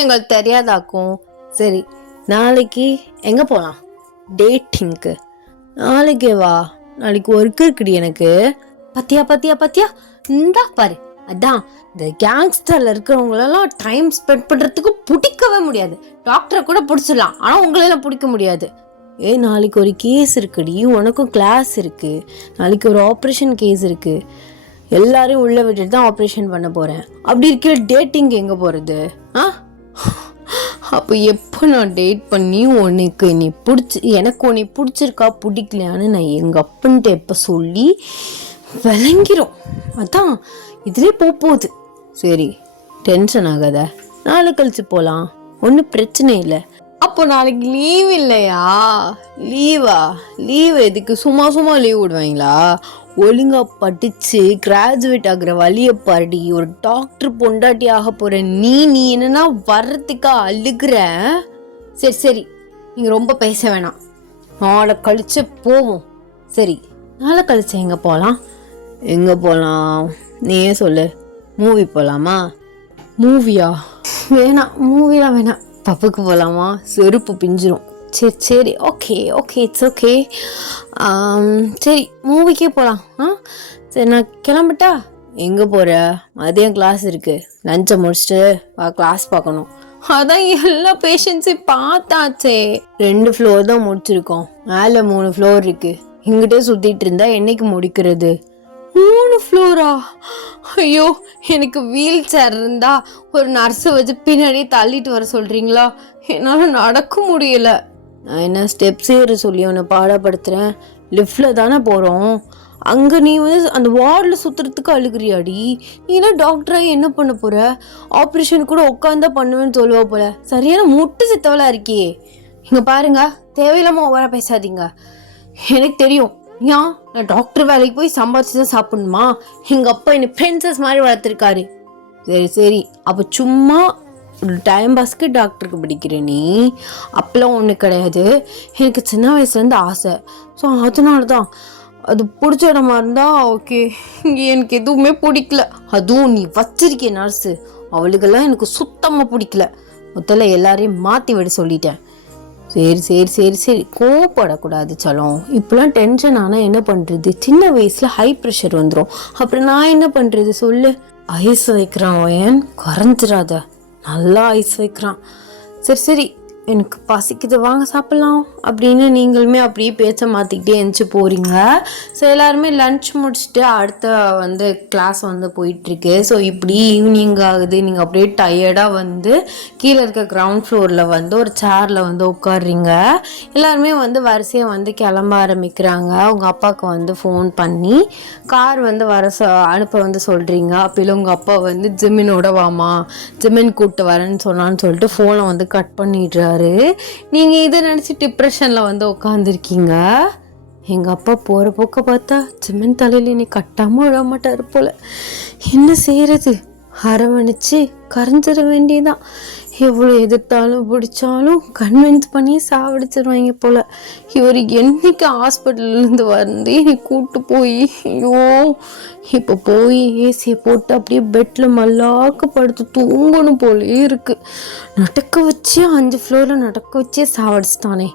எங்களுக்கு தெரியாதாக்கும். சரி, நாளைக்கு எங்கே போகலாம்? டேட்டிங்க்கு. நாளைக்கே வா, நாளைக்கு ஒர்க் இருக்குடி எனக்கு. பத்தியா இந்தா பாரு. அதான் இந்த கேங்ஸ்டரில் இருக்கிறவங்களெல்லாம் டைம் ஸ்பெண்ட் பண்ணுறதுக்கு பிடிக்கவே முடியாது. டாக்டரை கூட பிடிச்சிடலாம், ஆனால் உங்களெல்லாம் பிடிக்க முடியாது. நாளைக்கு ஒரு கேஸ் இருக்குடி, உனக்கும் கிளாஸ் இருக்குது, நாளைக்கு ஒரு ஆப்ரேஷன் கேஸ் இருக்குது, எல்லாரையும் உள்ளே விட்டுட்டு தான் ஆப்ரேஷன் பண்ண போகிறேன். அப்படி இருக்கிற டேட்டிங் எங்கே போகிறது? அப்போ எப்போ நான் டேட் பண்ணி எனக்கு உன்னை பிடிச்சிருக்கா பிடிக்கலையான்னு நான் எங்கள் அப்பன்ட்டு எப்போ சொல்லி விளங்கிரும். அதான் இதிலே போகுது. சரி, டென்ஷன் ஆகாத, நாளை கழிச்சு போகலாம், ஒன்றும் பிரச்சனை இல்லை. அப்போ நாளைக்கு லீவ் இல்லையா? லீவ் எதுக்கு? சும்மா லீவ் விடுவாங்களா? ஒழுங்கா படிச்சு கிராஜுவேட் ஆகுற வழியை பாருடி. ஒரு டாக்டர் பொண்டாட்டி ஆக போற நீ என்னன்னா வர்றதுக்கா அழுகுற? சரி, நீங்க ரொம்ப பேச வேணாம், நாளை கழிச்சு போவோம். சரி, நாளை கழிச்சு எங்க போலாம்? நீயே சொல்லு. மூவி போலாமா? மூவியா? மூவிலாம் வேணாம். பப்புக்கு போகலாமா? செருப்பு பிஞ்சிரும். சரி, ஓகே, இட்ஸ் ஓகே. சரி, மூவிக்கே போகலாம். சரி, நான் கிளம்பட்டா? எங்கே போகிற? மதியம் கிளாஸ் இருக்குது, லஞ்சை முடிச்சுட்டு கிளாஸ் பார்க்கணும். அதான் எல்லா பேஷண்ட்ஸையும் பார்த்தாச்சே. 2 ஃப்ளோர் தான் முடிச்சிருக்கோம், மேலே 3 ஃப்ளோர் இருக்குது. இங்கிட்டே சுற்றிட்டு இருந்தா என்னைக்கு முடிக்கிறது? 3 ஃப்ளோரா? ஐயோ, எனக்கு வீல் சேர் இருந்தா ஒரு நர்ஸை வச்சு பின்னாடியே தள்ளிட்டு வர சொல்றீங்களா? என்னால் நடக்க முடியல. நான் என்ன ஸ்டெப்ஸ் ஏற சொல்லி உன்னை பாடப்படுத்துகிறேன்? லிஃப்டில் தானே போகிறோம். அங்கே நீ அந்த வார்டில் சுற்றுறதுக்கு அழுகிறியாடி? நீலாம் டாக்டராக என்ன பண்ண போகிற? ஆப்ரேஷன் கூட உட்காந்தா பண்ணுவேன்னு சொல்லுவா போல. சரியான முட்டு சித்தவளாக இருக்கியே. இங்கே பாருங்க, தேவையில்லாமல் ஓவரா பேசாதீங்க. எனக்கு தெரியும், நான் டாக்டர் வேலைக்கு போய் சம்பாதிச்சு தான் சாப்பிடணுமா? எங்கள் அப்பா என்னை பிரின்சஸ் மாதிரி வளர்த்துருக்காரு. சரி, அப்போ சும்மா ஒரு டைம் பாஸ்க்கு டாக்டருக்கு படிக்கிற நீ? அப்பெல்லாம் ஒன்று கிடையாது. எனக்கு சின்ன வயசுலேருந்து ஆசை. ஸோ அதனால தான் அது பிடிச்ச இடமா இருந்தால் ஓகே. இங்கே எனக்கு எதுவுமே பிடிக்கல. அதுவும் நீ வச்சிருக்கே நர்ஸு, அவளுக்கெல்லாம் எனக்கு சுத்தமாக பிடிக்கல. முதல்ல எல்லாரையும் மாற்றி விட சொல்லிட்டேன். சரி, கோவப்படக்கூடாது சலம். இப்பெல்லாம் டென்ஷன் ஆனால் என்ன பண்ணுறது? சின்ன வயசில் ஹை ப்ரெஷர் வந்துடும். அப்புறம் நான் என்ன பண்ணுறது சொல்லு? ஐஸ் வைக்கிறான் ஏன் குறைஞ்சிடாத, நல்லா ஐஸ் வைக்கிறான். சரி, எனக்கு பசிக்குது, வாங்க சாப்பிட்லாம் அப்படின்னு நீங்களுமே அப்படியே பேச்ச மாற்றிக்கிட்டே எழுந்துச்சி போகிறீங்க. ஸோ எல்லாருமே லன்ச் முடிச்சுட்டு அடுத்த கிளாஸ் போயிட்டுருக்கு. ஸோ இப்படி ஈவினிங் ஆகுது. நீங்கள் அப்படியே டயர்டாக கீழே இருக்க கிரவுண்ட் ஃப்ளோரில் ஒரு சேரில் உட்காடுறீங்க. எல்லாருமே வரிசையாக கிளம்ப ஆரம்பிக்கிறாங்க. உங்கள் அப்பாவுக்கு ஃபோன் பண்ணி கார் வர அனுப்ப சொல்கிறீங்க. அப்போ உங்கள் அப்பா ஜிமினோட வாமா, ஜிமின் கூப்பிட்டு வரேன்னு சொன்னான்னு சொல்லிட்டு ஃபோனை கட் பண்ணிடுறாரு. நீங்கள் இதை நினச்சி டிப்ரெஷனில் உட்காந்துருக்கீங்க. எங்கள் அப்பா போகிற போக்க பார்த்தா ஜிமின் தலையில் நீ கட்டாமல் விட மாட்டார் போல். என்ன செய்கிறது? அரவணைச்சு கரைஞ்சிட வேண்டியதான். எவ்வளோ எதிர்த்தாலும் பிடிச்சாலும் கன்வின்ஸ் பண்ணி சாவடிச்சிருவாங்க போல். இவர் என்னைக்கு ஹாஸ்பிட்டல்லேருந்து என்னை கூப்பிட்டு போய் ஐயோ இப்போ போய் ஏசியை போட்டு அப்படியே பெட்டில் மல்லாக்க படுத்து தூங்கணும் போலே இருக்குது. நடக்க வச்சே 5 ஃப்ளோரில் நடக்க வச்சே சாவடிச்சிட்டானே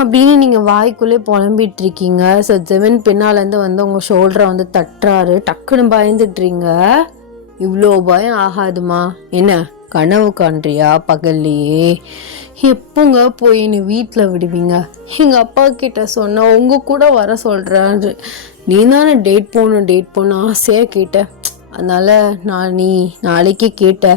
அப்படின்னு நீங்கள் வாய்க்குள்ளே புலம்பிட்டு இருக்கீங்க. ஸோ ஜெமின் பின்னாலேருந்து உங்கள் ஷோல்டரை தட்டுறாரு. டக்குன்னு பயந்துட்டுறீங்க. இவ்வளோ பயம் ஆகாதுமா? என்ன கனவு காண்றியா பகல்லையே? எப்போங்க போய் நீ வீட்டில் விடுவீங்க? எங்கள் அப்பா கிட்ட சொன்னால் உங்கள் கூட வர சொல்கிறாரு. நீ தானே டேட் போகணும் ஆசையாக கேட்டேன். அதனால் நீ நாளைக்கே கேட்ட.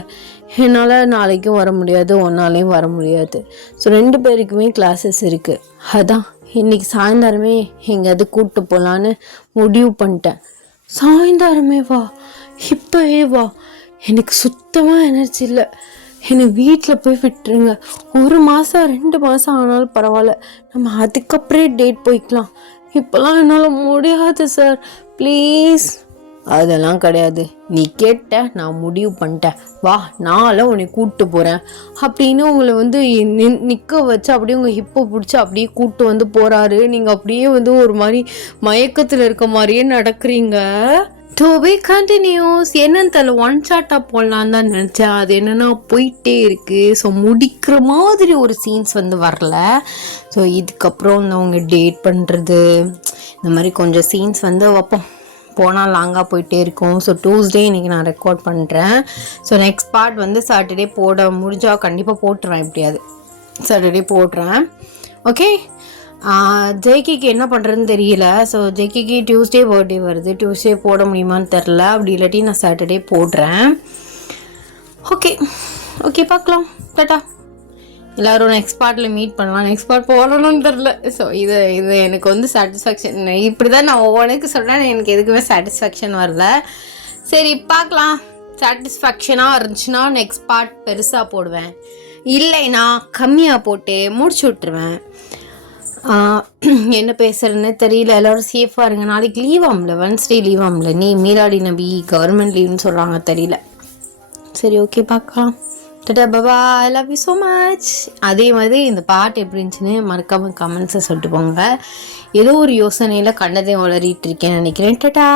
என்னால் நாளைக்கும் வர முடியாது, ஒன்னாலையும் வர முடியாது. ஸோ 2 பேருக்குமே கிளாஸஸ் இருக்குது. அதான் இன்னைக்கு சாயந்தரமே எங்கேயாவது கூப்பிட்டு போகலான்னு முடிவு பண்ணிட்டேன். சாயந்தரமே வா? இப்போவே வா? எனக்கு சுத்தமாக எனர்ஜி இல்லை. என்னை வீட்டில் போய் விட்டுருங்க. 1 மாதம் 2 மாதம் ஆனாலும் பரவாயில்ல, நம்ம அதுக்கப்புறம் டேட் போய்க்கலாம். இப்போல்லாம் என்னால் முடியாது சார், ப்ளீஸ். அதெல்லாம் கிடையாது, நீ கேட்ட, நான் முடிவு பண்ணிட்டேன். வா, நான்லாம் உன்னை கூப்பிட்டு போகிறேன் அப்படின்னு உங்களை நிற்க வச்சு அப்படியே உங்கள் ஹிப்பை பிடிச்சி அப்படியே கூப்பிட்டு போகிறாரு. நீங்கள் அப்படியே ஒரு மாதிரி மயக்கத்தில் இருக்க மாதிரியே நடக்கிறீங்க. To be continuous. என்னன்னு தெரியல, 1 ஷாட்டாக போடலான்னு தான் நினச்சேன். அது என்னென்னா போயிட்டே இருக்குது. ஸோ முடிக்கிற மாதிரி ஒரு சீன்ஸ் வரல. ஸோ இதுக்கப்புறம் அவங்க டேட் பண்ணுறது இந்த மாதிரி கொஞ்சம் சீன்ஸ் வைப்போம். போனால் லாங்காக போயிட்டே இருக்கும். ஸோ டியூஸ்டே இன்றைக்கி நான் ரெக்கார்ட் பண்ணுறேன். ஸோ நெக்ஸ்ட் பார்ட் சாட்டர்டே போட முடிஞ்சால் கண்டிப்பாக போட்டுருவேன். எப்படியாது சாட்டர்டே போடுறேன். ஓகே, ஜேகேக்கு என்ன பண்ணுறதுன்னு தெரியல. ஸோ ஜேகேக்கு டியூஸ்டே பர்த்டே வருது. டியூஸ்டே போட முடியுமான்னு தெரில. அப்படி இல்லாட்டி நான் சாட்டர்டே போடுறேன். ஓகே ஓகே பார்க்கலாம். டாட்டா. எல்லோரும் நெக்ஸ்ட் பார்ட்டில் மீட் பண்ணலாம். நெக்ஸ்ட் பார்ட் போடணும்னு தெரில. ஸோ இது எனக்கு வந்து சாட்டிஸ்ஃபேக்ஷன். இப்படி தான் நான் ஒவ்வொன்றுக்கு சொல்கிறேன். எனக்கு எதுக்குமே சாட்டிஸ்ஃபேக்ஷன் வரல. சரி பார்க்கலாம். சாட்டிஸ்ஃபேக்ஷனாக இருந்துச்சுன்னா நெக்ஸ்ட் பார்ட் பெருசாக போடுவேன். இல்லைன்னா கம்மியாக போட்டு முடிச்சு விட்ருவேன். என்ன பேசுகிறதுன்னு தெரியல. எல்லோரும் சேஃபாக இருங்க. நாளைக்கு லீவ் ஆகல. வென்ஸ்டே லீவ் ஆகல. மீலாடி நபி கவர்மெண்ட் லீவ்னு சொல்கிறாங்க. தெரியல. சரி ஓகே பார்க்கலாம். Tata Baba. I love you so much. அதே மாதிரி இந்த பாட்டு எப்படி இருந்துச்சுன்னு மறக்காமல் கமெண்ட்ஸை சொல்லிட்டு போங்க. ஏதோ ஒரு யோசனையில் கண்டதை வளரிட்டு இருக்கேன்னு நினைக்கிறேன். டாடா.